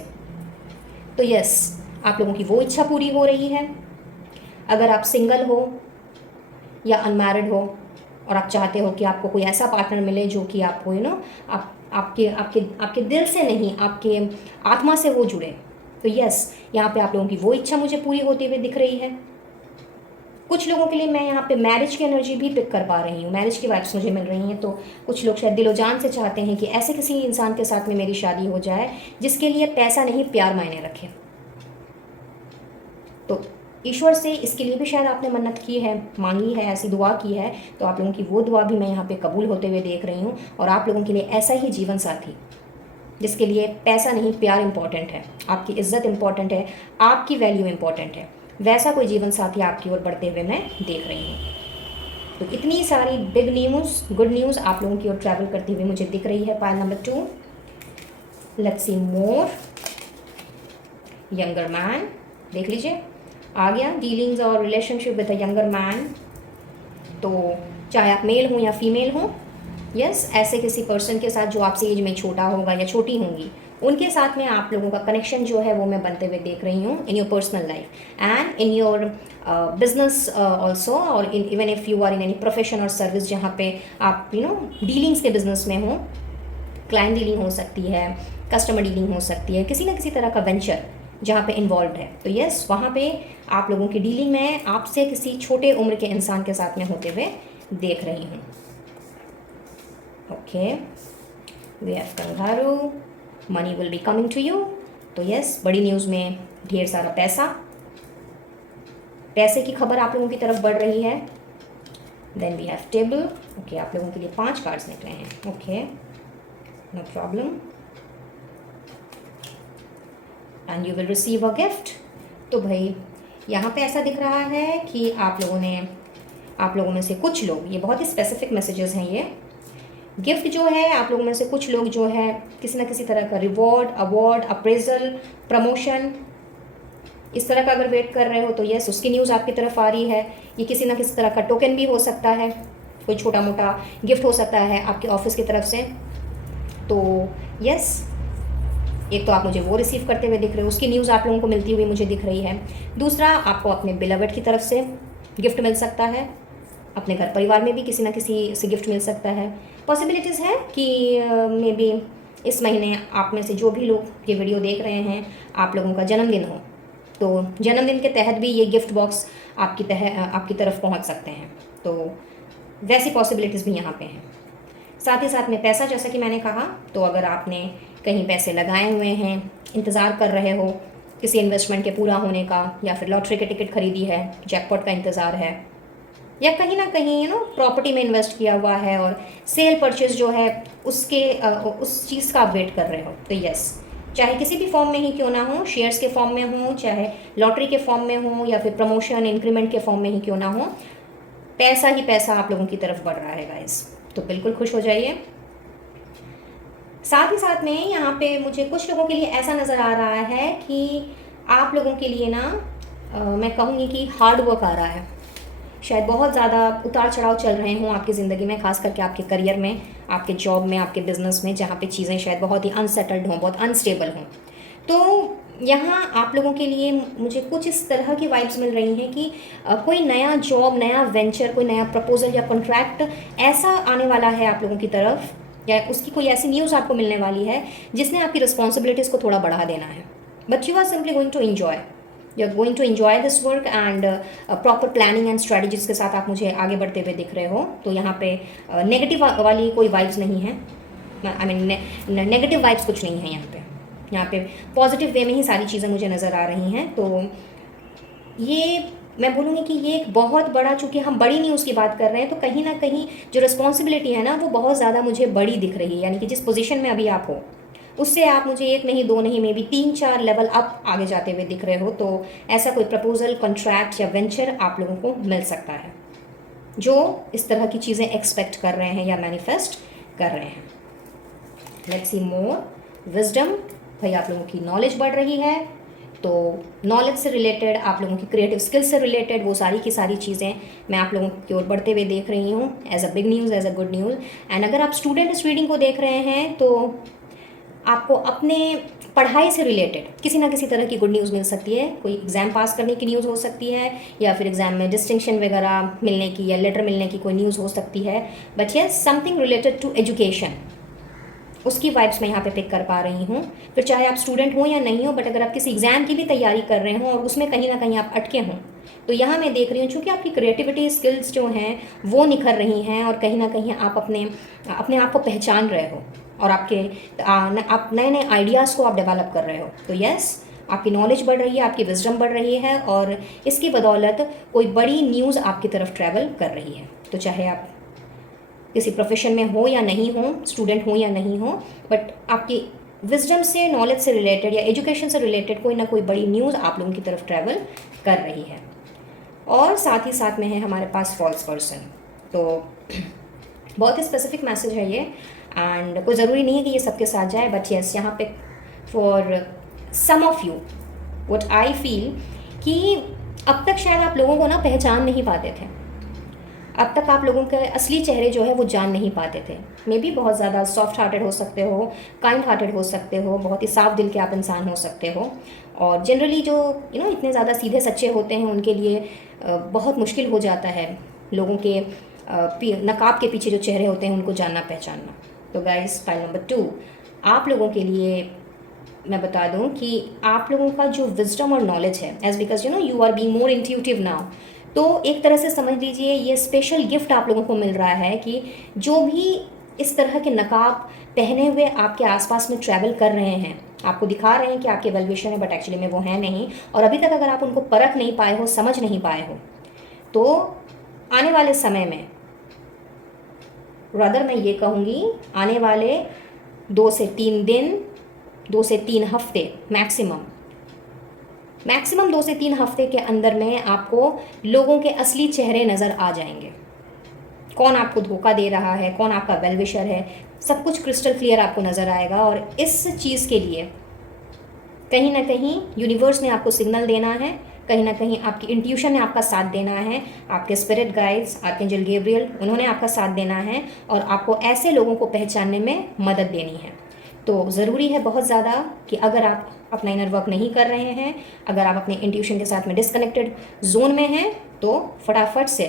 तो यस, आप लोगों की वो इच्छा पूरी हो रही है। अगर आप सिंगल हो या अनमैरिड हो और आप चाहते हो कि आपको कोई ऐसा पार्टनर मिले जो कि आपको आपके आपके आपके दिल से नहीं, आपके आत्मा से वो जुड़े, तो यस, यहाँ पे आप लोगों की वो इच्छा मुझे पूरी होती हुई दिख रही है। कुछ लोगों के लिए मैं यहाँ पे मैरिज की एनर्जी भी पिक कर पा रही हूँ, मैरिज की वाइब्स मुझे मिल रही हैं। तो कुछ लोग शायद दिलो जान से चाहते हैं कि ऐसे किसी इंसान के साथ में मेरी शादी हो जाए जिसके लिए पैसा नहीं, प्यार मायने रखे। तो ईश्वर से इसके लिए भी शायद आपने मन्नत की है, मांगी है, ऐसी दुआ की है, तो आप लोगों की वो दुआ भी मैं यहाँ पे कबूल होते हुए देख रही हूँ। और आप लोगों के लिए ऐसा ही जीवन साथी जिसके लिए पैसा नहीं, प्यार इंपॉर्टेंट है, आपकी इज्जत इंपॉर्टेंट है, आपकी वैल्यू इंपॉर्टेंट है, वैसा कोई जीवन साथी आपकी ओर बढ़ते हुए मैं देख रही हूँ। तो इतनी सारी बिग न्यूज़, गुड न्यूज़ आप लोगों की ओर ट्रैवल करती हुई मुझे दिख रही है। Pile number 2, let's see more. Younger man, देख लीजिए, आ गया डीलिंग्स और relationship with a younger man. तो चाहे आप मेल हो या फीमेल हो, यस, ऐसे किसी पर्सन के साथ जो आपसे एज में छोटा होगा या छोटी होंगी, उनके साथ में आप लोगों का कनेक्शन जो है वो मैं बनते हुए देख रही हूँ in your personal life and in your business also, और even if you are in any profession और सर्विस जहाँ पे आप डीलिंग्स के बिजनेस में हो, क्लाइंट डीलिंग हो सकती है, कस्टमर डीलिंग हो सकती है, किसी ना किसी तरह का वेंचर जहाँ पे इन्वॉल्व है, तो यस, वहाँ पे आप लोगों की डीलिंग में आपसे किसी छोटे उम्र के इंसान के साथ में होते हुए देख रही हूँ। Okay, we have kangaroo, money will be coming to you. तो यस, बड़ी न्यूज़ में ढेर सारा पैसा, पैसे की खबर आप लोगों की तरफ बढ़ रही है। Then we have table. Okay, आप लोगों के लिए 5 कार्ड्स निकले हैं। Okay, no problem. And you will receive a gift. तो भाई यहाँ पे ऐसा दिख रहा है कि आप लोगों में से कुछ लोग, ये बहुत ही स्पेसिफिक मैसेजेस हैं ये, गिफ्ट जो है आप लोगों में से कुछ लोग जो है किसी ना किसी तरह का रिवॉर्ड, अवार्ड, अप्रेजल, प्रमोशन, इस तरह का अगर वेट कर रहे हो तो यस, उसकी न्यूज़ आपकी तरफ आ रही है। ये किसी ना किसी तरह का टोकन भी हो सकता है, कोई छोटा मोटा गिफ्ट हो सकता है आपके ऑफिस की तरफ से। तो यस, एक तो आप मुझे वो रिसीव करते हुए दिख रहे हो, उसकी न्यूज़ आप लोगों को मिलती हुई मुझे दिख रही है। दूसरा, आपको अपने बिलवड की तरफ से गिफ्ट मिल सकता है, अपने घर परिवार में भी किसी ना किसी से गिफ्ट मिल सकता है। पॉसिबिलिटीज़ है कि मे बी इस महीने आप में से जो भी लोग ये वीडियो देख रहे हैं, आप लोगों का जन्मदिन हो, तो जन्मदिन के तहत भी ये गिफ्ट बॉक्स आपकी तरफ पहुंच सकते हैं। तो वैसी पॉसिबिलिटीज़ भी यहाँ पे हैं। साथ ही साथ में पैसा, जैसा कि मैंने कहा, तो अगर आपने कहीं पैसे लगाए हुए हैं, इंतज़ार कर रहे हो किसी इन्वेस्टमेंट के पूरा होने का, या फिर लॉटरी की टिकट खरीदी है, जैकपॉट का इंतज़ार है, या कहीं ना कहीं प्रॉपर्टी में इन्वेस्ट किया हुआ है और सेल परचेज जो है उस चीज़ का आप वेट कर रहे हो, तो यस, चाहे किसी भी फॉर्म में ही क्यों ना हो, शेयर्स के फॉर्म में हो, चाहे लॉटरी के फॉर्म में हो, या फिर प्रमोशन, इंक्रीमेंट के फॉर्म में ही क्यों ना हो, पैसा ही पैसा आप लोगों की तरफ बढ़ रहा है गाइस। तो बिल्कुल खुश हो जाइए। साथ ही साथ में यहाँ पे मुझे कुछ लोगों के लिए ऐसा नज़र आ रहा है कि आप लोगों के लिए मैं कहूँगी कि हार्ड वर्क आ रहा है। शायद बहुत ज़्यादा उतार चढ़ाव चल रहे हों आपकी ज़िंदगी में, खास करके आपके करियर में, आपके जॉब में, आपके बिजनेस में, जहाँ पे चीज़ें शायद बहुत ही अनसेटल्ड हों, बहुत अनस्टेबल हों। तो यहाँ आप लोगों के लिए मुझे कुछ इस तरह की वाइब्स मिल रही हैं कि कोई नया जॉब, नया वेंचर, कोई नया प्रपोजल या कॉन्ट्रैक्ट ऐसा आने वाला है आप लोगों की तरफ, या उसकी कोई ऐसी न्यूज़ आपको मिलने वाली है जिसने आपकी रिस्पॉन्सिबिलिटीज़ को थोड़ा बढ़ा देना है। But you are simply going to enjoy, you are going to enjoy this work and proper planning and strategies के साथ आप मुझे आगे बढ़ते हुए दिख रहे हो। तो यहाँ पे नेगेटिव वाली कोई वाइब्स नहीं है, आई मीन नेगेटिव वाइब्स कुछ नहीं है यहाँ पे पॉजिटिव वे में ही सारी चीज़ें मुझे नज़र आ रही हैं। तो ये मैं बोलूँगी कि ये एक बहुत बड़ा, चूँकि हम बड़ी न्यूज़ की बात कर रहे हैं, तो कहीं ना कहीं जो रिस्पॉन्सिबिलिटी है ना, वो बहुत ज़्यादा मुझे बड़ी दिख रही है। यानी कि जिस पोजीशन में अभी आप हो, उससे आप मुझे 1 नहीं 2 नहीं, मे बी 3-4 लेवल अप आगे जाते हुए दिख रहे हो। तो ऐसा कोई प्रपोजल, कॉन्ट्रैक्ट या वेंचर आप लोगों को मिल सकता है जो इस तरह की चीज़ें एक्सपेक्ट कर रहे हैं या मैनिफेस्ट कर रहे हैं। Let's see more wisdom. भाई आप लोगों की नॉलेज बढ़ रही है, तो नॉलेज से रिलेटेड, आप लोगों की क्रिएटिव स्किल्स से रिलेटेड वो सारी की सारी चीज़ें मैं आप लोगों की ओर बढ़ते हुए देख रही हूँ, as a big news, as a good news. And अगर आप स्टूडेंट इस रीडिंग को देख रहे हैं, तो आपको अपने पढ़ाई से रिलेटेड किसी ना किसी तरह की गुड न्यूज़ मिल सकती है। कोई एग्ज़ाम पास करने की न्यूज़ हो सकती है, या फिर एग्ज़ाम में डिस्टिंक्शन वगैरह मिलने की या लेटर मिलने की कोई न्यूज़ हो सकती है। But yes, something related to education, उसकी वाइब्स मैं यहाँ पे पिक कर पा रही हूँ। फिर चाहे आप स्टूडेंट हो या नहीं हो, बट अगर आप किसी एग्ज़ाम की भी तैयारी कर रहे हो और उसमें कहीं ना कहीं आप अटके हों, तो यहाँ मैं देख रही हूँ चूँकि आपकी क्रिएटिविटी स्किल्स जो हैं वो निखर रही हैं, और कहीं ना कहीं आप अपने आप को पहचान रहे हो, और आप नए नए आइडियाज़ को आप डेवलप कर रहे हो। तो यस, आपकी नॉलेज बढ़ रही है, आपकी विजडम बढ़ रही है, और इसकी बदौलत कोई बड़ी न्यूज़ आपकी तरफ ट्रैवल कर रही है। तो चाहे आप किसी प्रोफेशन में हो या नहीं हो, स्टूडेंट हो या नहीं हो, बट आपकी विजडम से, नॉलेज से रिलेटेड या एजुकेशन से रिलेटेड कोई ना कोई बड़ी न्यूज़ आप लोगों की तरफ ट्रैवल कर रही है। और साथ ही साथ में है हमारे पास फॉल्स पर्सन। तो बहुत ही स्पेसिफिक मैसेज है ये, एंड कोई ज़रूरी नहीं है कि ये सबके साथ जाए, बट यस, यहाँ पे for some of you what I feel कि अब तक शायद आप लोगों को पहचान नहीं पाते थे, अब तक आप लोगों के असली चेहरे जो है वो जान नहीं पाते थे। मे बी बहुत ज़्यादा सॉफ्ट हार्टेड हो सकते हो, काइंड हार्टेड हो सकते हो, बहुत ही साफ दिल के आप इंसान हो सकते हो, और जनरली जो इतने ज़्यादा सीधे सच्चे होते हैं उनके लिए बहुत मुश्किल हो जाता है लोगों के नकाब के पीछे जो चेहरे होते हैं उनको जानना पहचानना। तो गाइस, फाइल नंबर 2 आप लोगों के लिए मैं बता दूं कि आप लोगों का जो विजडम और नॉलेज है, as because you are being more intuitive now, तो एक तरह से समझ लीजिए ये स्पेशल गिफ्ट आप लोगों को मिल रहा है कि जो भी इस तरह के नकाब पहने हुए आपके आसपास में ट्रैवल कर रहे हैं, आपको दिखा रहे हैं कि आपके वेल विशर हैं, बट एक्चुअली में वो हैं नहीं, और अभी तक अगर आप उनको परख नहीं पाए हो, समझ नहीं पाए हो, तो आने वाले समय में रादर मैं ये कहूँगी आने वाले 2 से 3 दिन, 2 से 3 हफ्ते मैक्सिमम 2 से 3 हफ्ते के अंदर में आपको लोगों के असली चेहरे नज़र आ जाएंगे। कौन आपको धोखा दे रहा है, कौन आपका वेल विशर है, सब कुछ क्रिस्टल क्लियर आपको नज़र आएगा। और इस चीज़ के लिए कहीं ना कहीं यूनिवर्स ने आपको सिग्नल देना है, कहीं ना कहीं आपकी इंट्यूशन ने आपका साथ देना है, आपके स्पिरिट गाइड्स आर्कएंजल गैब्रियल उन्होंने आपका साथ देना है और आपको ऐसे लोगों को पहचानने में मदद देनी है। तो ज़रूरी है बहुत ज़्यादा कि अगर आप अपना इनर वर्क नहीं कर रहे हैं, अगर आप अपने इंट्यूशन के साथ में डिस्कनेक्टेड जोन में हैं, तो फटाफट से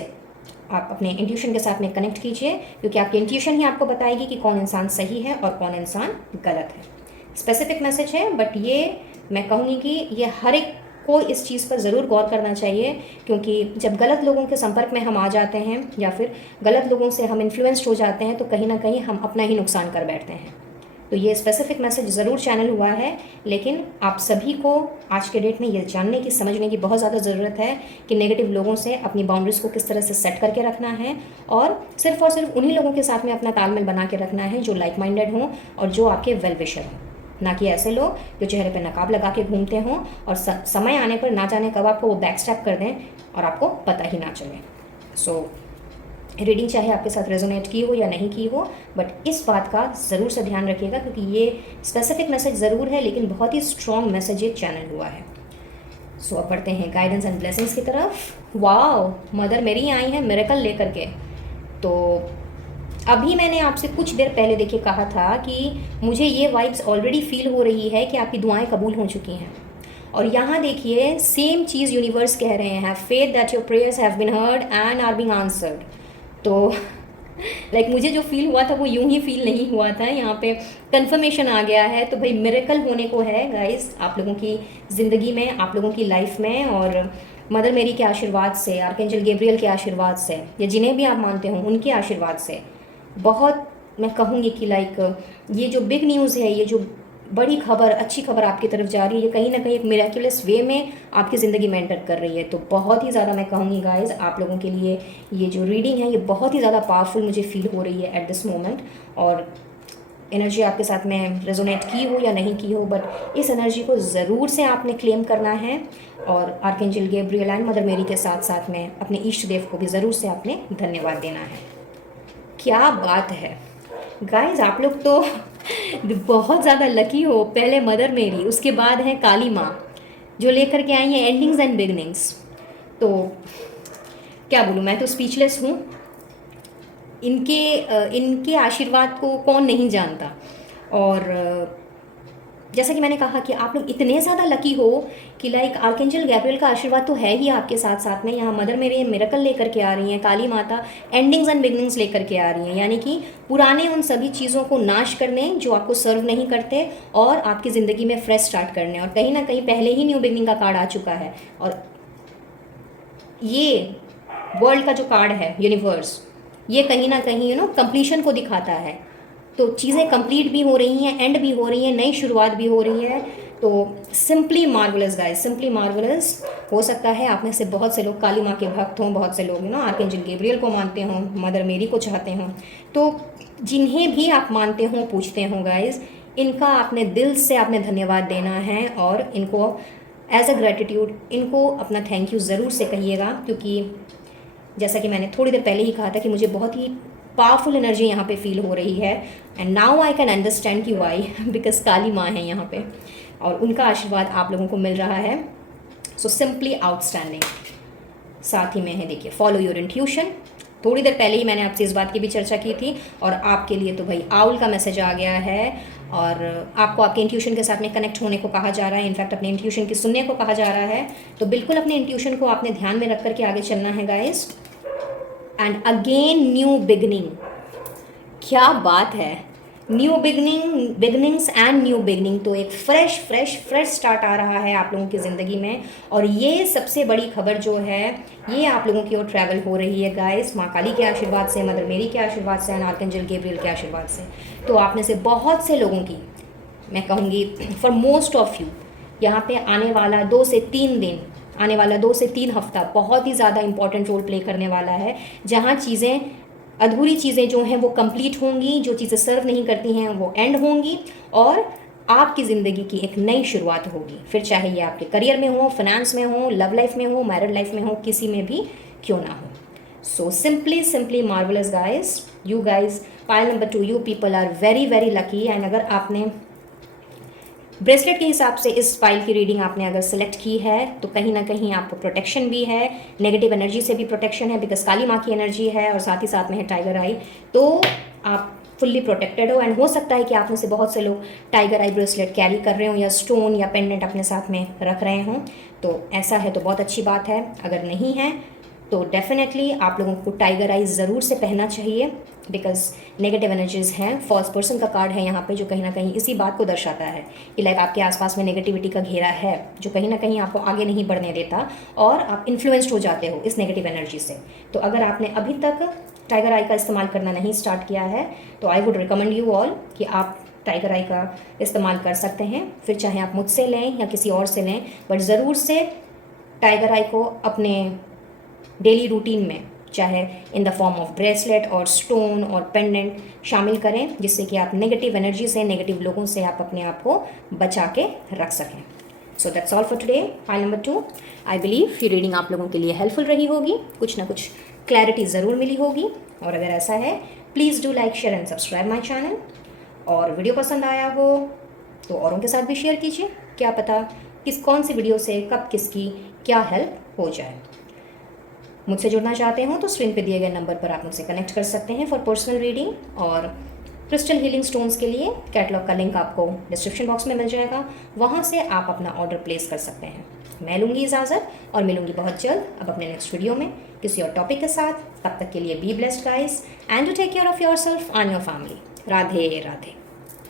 आप अपने इंट्यूशन के साथ में कनेक्ट कीजिए, क्योंकि आपकी इंट्यूशन ही आपको बताएगी कि कौन इंसान सही है और कौन इंसान गलत है। स्पेसिफिक मैसेज है, बट ये मैं कहूँगी कि ये हर एक को इस चीज़ पर ज़रूर गौर करना चाहिए, क्योंकि जब गलत लोगों के संपर्क में हम आ जाते हैं या फिर गलत लोगों से हम इन्फ्लुएंस्ड हो जाते हैं, तो कहीं ना कहीं हम अपना ही नुकसान कर बैठते हैं। तो ये स्पेसिफिक मैसेज ज़रूर चैनल हुआ है, लेकिन आप सभी को आज के डेट में ये जानने की, समझने की बहुत ज़्यादा ज़रूरत है कि नेगेटिव लोगों से अपनी बाउंड्रीज़ को किस तरह से सेट करके रखना है और सिर्फ उन्हीं लोगों के साथ में अपना तालमेल बना के रखना है जो लाइक माइंडेड हों और जो आपके वेल विशर हों, ना कि ऐसे लोग जो चेहरे पे नकाब लगा के घूमते हों और समय आने पर ना जाने कब आपको वो बैक स्टैप कर दें और आपको पता ही ना चले। सो रीडिंग चाहे आपके साथ रेजोनेट की हो या नहीं की हो, बट इस बात का ज़रूर से ध्यान रखिएगा, क्योंकि ये स्पेसिफिक मैसेज ज़रूर है लेकिन बहुत ही स्ट्रॉन्ग मैसेज ये चैनल हुआ है। सो अब बढ़ते हैं गाइडेंस एंड ब्लेसिंग्स की तरफ। वाओ, मदर मेरी आई हैं मिरेकल लेकर के। तो अभी मैंने आपसे कुछ देर पहले देखिए कहा था कि मुझे ये वाइब्स ऑलरेडी फील हो रही है कि आपकी दुआएं कबूल हो चुकी हैं, और यहाँ देखिए सेम चीज़ यूनिवर्स कह रहे हैं, faith that your prayers have been heard and are being answered. तो मुझे जो फील हुआ था वो यूं ही फील नहीं हुआ था, यहाँ पे कंफर्मेशन आ गया है। तो भाई मिरेकल होने को है गाइस आप लोगों की ज़िंदगी में, आप लोगों की लाइफ में, और मदर मेरी के आशीर्वाद से, आर्कएंजल गैब्रियल के आशीर्वाद से, या जिन्हें भी आप मानते हो उनके आशीर्वाद से बहुत मैं कहूँगी कि ये जो बिग न्यूज़ है, ये जो बड़ी खबर, अच्छी खबर आपकी तरफ जा रही है, ये कहीं ना कहीं एक मिरेकुलस वे में आपकी ज़िंदगी में एंटर कर रही है। तो बहुत ही ज़्यादा मैं कहूँगी गाइज आप लोगों के लिए ये जो रीडिंग है ये बहुत ही ज़्यादा पावरफुल मुझे फील हो रही है एट दिस मोमेंट। और एनर्जी आपके साथ में रेजोनेट की हो या नहीं की हो, बट इस एनर्जी को ज़रूर से आपने क्लेम करना है और आर्कएंजल गैब्रियल एंड मदर मेरी के साथ साथ में अपने इष्ट देव को भी ज़रूर से आपने धन्यवाद देना है। क्या बात है गाइज, आप लोग तो बहुत ज़्यादा लकी हो। पहले मदर मेरी, उसके बाद है काली माँ जो लेकर के आई हैं एंडिंग्स एंड बिगनिंग्स। तो क्या बोलूँ, मैं तो स्पीचलेस हूँ। इनके आशीर्वाद को कौन नहीं जानता। और जैसा कि मैंने कहा कि आप लोग इतने ज़्यादा लकी हो कि आर्कएंजल गैब्रियल का आशीर्वाद तो है ही आपके साथ साथ में, यहाँ मदर मेरे मिरेकल लेकर के आ रही हैं, काली माता एंडिंग्स एंड बिगनिंग्स लेकर के आ रही हैं, यानी कि पुराने उन सभी चीज़ों को नाश करने जो आपको सर्व नहीं करते और आपकी ज़िंदगी में फ्रेश स्टार्ट करने। और कहीं ना कहीं पहले ही न्यू बिगनिंग का कार्ड आ चुका है, और ये वर्ल्ड का जो कार्ड है यूनिवर्स, ये कहीं ना कहीं कंप्लीशन को दिखाता है। तो चीज़ें कंप्लीट भी हो रही हैं, एंड भी हो रही हैं, नई शुरुआत भी हो रही है। तो simply marvellous guys, simply marvellous. हो सकता है आप में से बहुत से लोग काली माँ के भक्त हों, बहुत से लोग आर्कएंजल गैब्रियल को मानते हों, मदर मेरी को चाहते हों। तो जिन्हें भी आप मानते हों, पूछते हों गाइस, इनका आपने दिल से आपने धन्यवाद देना है और इनको एज अ ग्रेटिट्यूड इनको अपना थैंक यू ज़रूर से कहिएगा, क्योंकि जैसा कि मैंने थोड़ी देर पहले ही कहा था कि मुझे बहुत ही पावरफुल एनर्जी यहाँ पे फील हो रही है। And now I can understand कि वाई, बिकॉज काली माँ है यहाँ पे और उनका आशीर्वाद आप लोगों को मिल रहा है। So simply outstanding. साथ ही में है देखिए फॉलो योर इंट्यूशन। थोड़ी देर पहले ही मैंने आपसे इस बात की भी चर्चा की थी, और आपके लिए तो भाई आउल का मैसेज आ गया है और आपको आपके इंट्यूशन के साथ में कनेक्ट होने को कहा जा रहा है, इनफैक्ट अपने इंट्यूशन की सुनने को कहा जा रहा है। तो बिल्कुल अपने इंट्यूशन को आपने ध्यान में रख करके आगे चलना है guys. And again new beginning, क्या बात है, new beginnings and new beginning. तो एक फ्रेश स्टार्ट आ रहा है आप लोगों की ज़िंदगी में, और ये सबसे बड़ी खबर जो है ये आप लोगों की ओर ट्रैवल हो रही है गाइस, माँ काली के आशीर्वाद से, मदर मेरी के आशीर्वाद से, एंड आर्कएंजल गैब्रियल के आशीर्वाद से। तो आप में से बहुत से लोगों की, मैं कहूँगी फॉर मोस्ट ऑफ यू, यहाँ पे आने वाला 2 से 3 दिन, आने वाला 2 से 3 हफ्ता बहुत ही ज़्यादा इंपॉर्टेंट रोल प्ले करने वाला है, जहाँ चीज़ें अधूरी चीज़ें जो हैं वो कंप्लीट होंगी, जो चीज़ें सर्व नहीं करती हैं वो एंड होंगी, और आपकी ज़िंदगी की एक नई शुरुआत होगी। फिर चाहे ये आपके करियर में हो, फाइनेंस में हो, लव लाइफ में हो, मैरिड लाइफ में हो, किसी में भी क्यों ना हो। So simply marvellous guys, you guys, pile number 2, you people are very very lucky. And अगर आपने ब्रेसलेट के हिसाब से इस फाइल की रीडिंग आपने अगर सेलेक्ट की है तो कहीं ना कहीं आपको प्रोटेक्शन भी है, नेगेटिव एनर्जी से भी प्रोटेक्शन है, बिकॉज काली माँ की एनर्जी है और साथ ही साथ में है टाइगर आई, तो आप फुल्ली प्रोटेक्टेड हो। एंड हो सकता है कि आप में से बहुत से लोग टाइगर आई ब्रेसलेट कैरी कर रहे हो या स्टोन या पेंडेंट अपने साथ में रख रहे हों, तो ऐसा है तो बहुत अच्छी बात है। अगर नहीं है तो डेफिनेटली आप लोगों को टाइगर आई ज़रूर से पहनना चाहिए, बिकॉज नेगेटिव एनर्जीज़ हैं। फॉल्स पर्सन का कार्ड है यहाँ पे, जो कहीं ना कहीं इसी बात को दर्शाता है कि लाइक आपके आसपास में नेगेटिविटी का घेरा है, जो कहीं ना कहीं आपको आगे नहीं बढ़ने देता और आप इन्फ्लुएंस्ड हो जाते हो इस नेगेटिव एनर्जी से। तो अगर आपने अभी तक टाइगर आई का इस्तेमाल करना नहीं स्टार्ट किया है तो I would recommend you all कि आप टाइगर आई का इस्तेमाल कर सकते हैं। फिर चाहे आप मुझसे लें या किसी और से लें, बट ज़रूर से टाइगर आई को अपने डेली रूटीन में, चाहे in the form of bracelet और स्टोन और पेंडेंट, शामिल करें, जिससे कि आप नेगेटिव एनर्जी से, नेगेटिव लोगों से आप अपने आप को बचा के रख सकें। So that's all for today, file number 2। I believe ये रीडिंग आप लोगों के लिए हेल्पफुल रही होगी, कुछ ना कुछ क्लैरिटी ज़रूर मिली होगी। और अगर ऐसा है, please do like, share and subscribe my channel. और वीडियो पसंद आया हो तो औरों के साथ भी शेयर कीजिए, क्या पता कौन सी वीडियो से कब किसकी क्या हेल्प हो जाए। मुझसे जुड़ना चाहते हो तो स्क्रीन पे दिए गए नंबर पर आप मुझसे कनेक्ट कर सकते हैं फॉर पर्सनल रीडिंग। और क्रिस्टल हीलिंग स्टोन्स के लिए कैटलॉग का लिंक आपको डिस्क्रिप्शन बॉक्स में मिल जाएगा, वहाँ से आप अपना ऑर्डर प्लेस कर सकते हैं। मैं लूँगी इजाज़त और मिलूँगी बहुत जल्द अब अपने नेक्स्ट वीडियो में किसी और टॉपिक के साथ। तब तक के लिए be blessed guys and to take care of your self and your family. Radhe Radhe.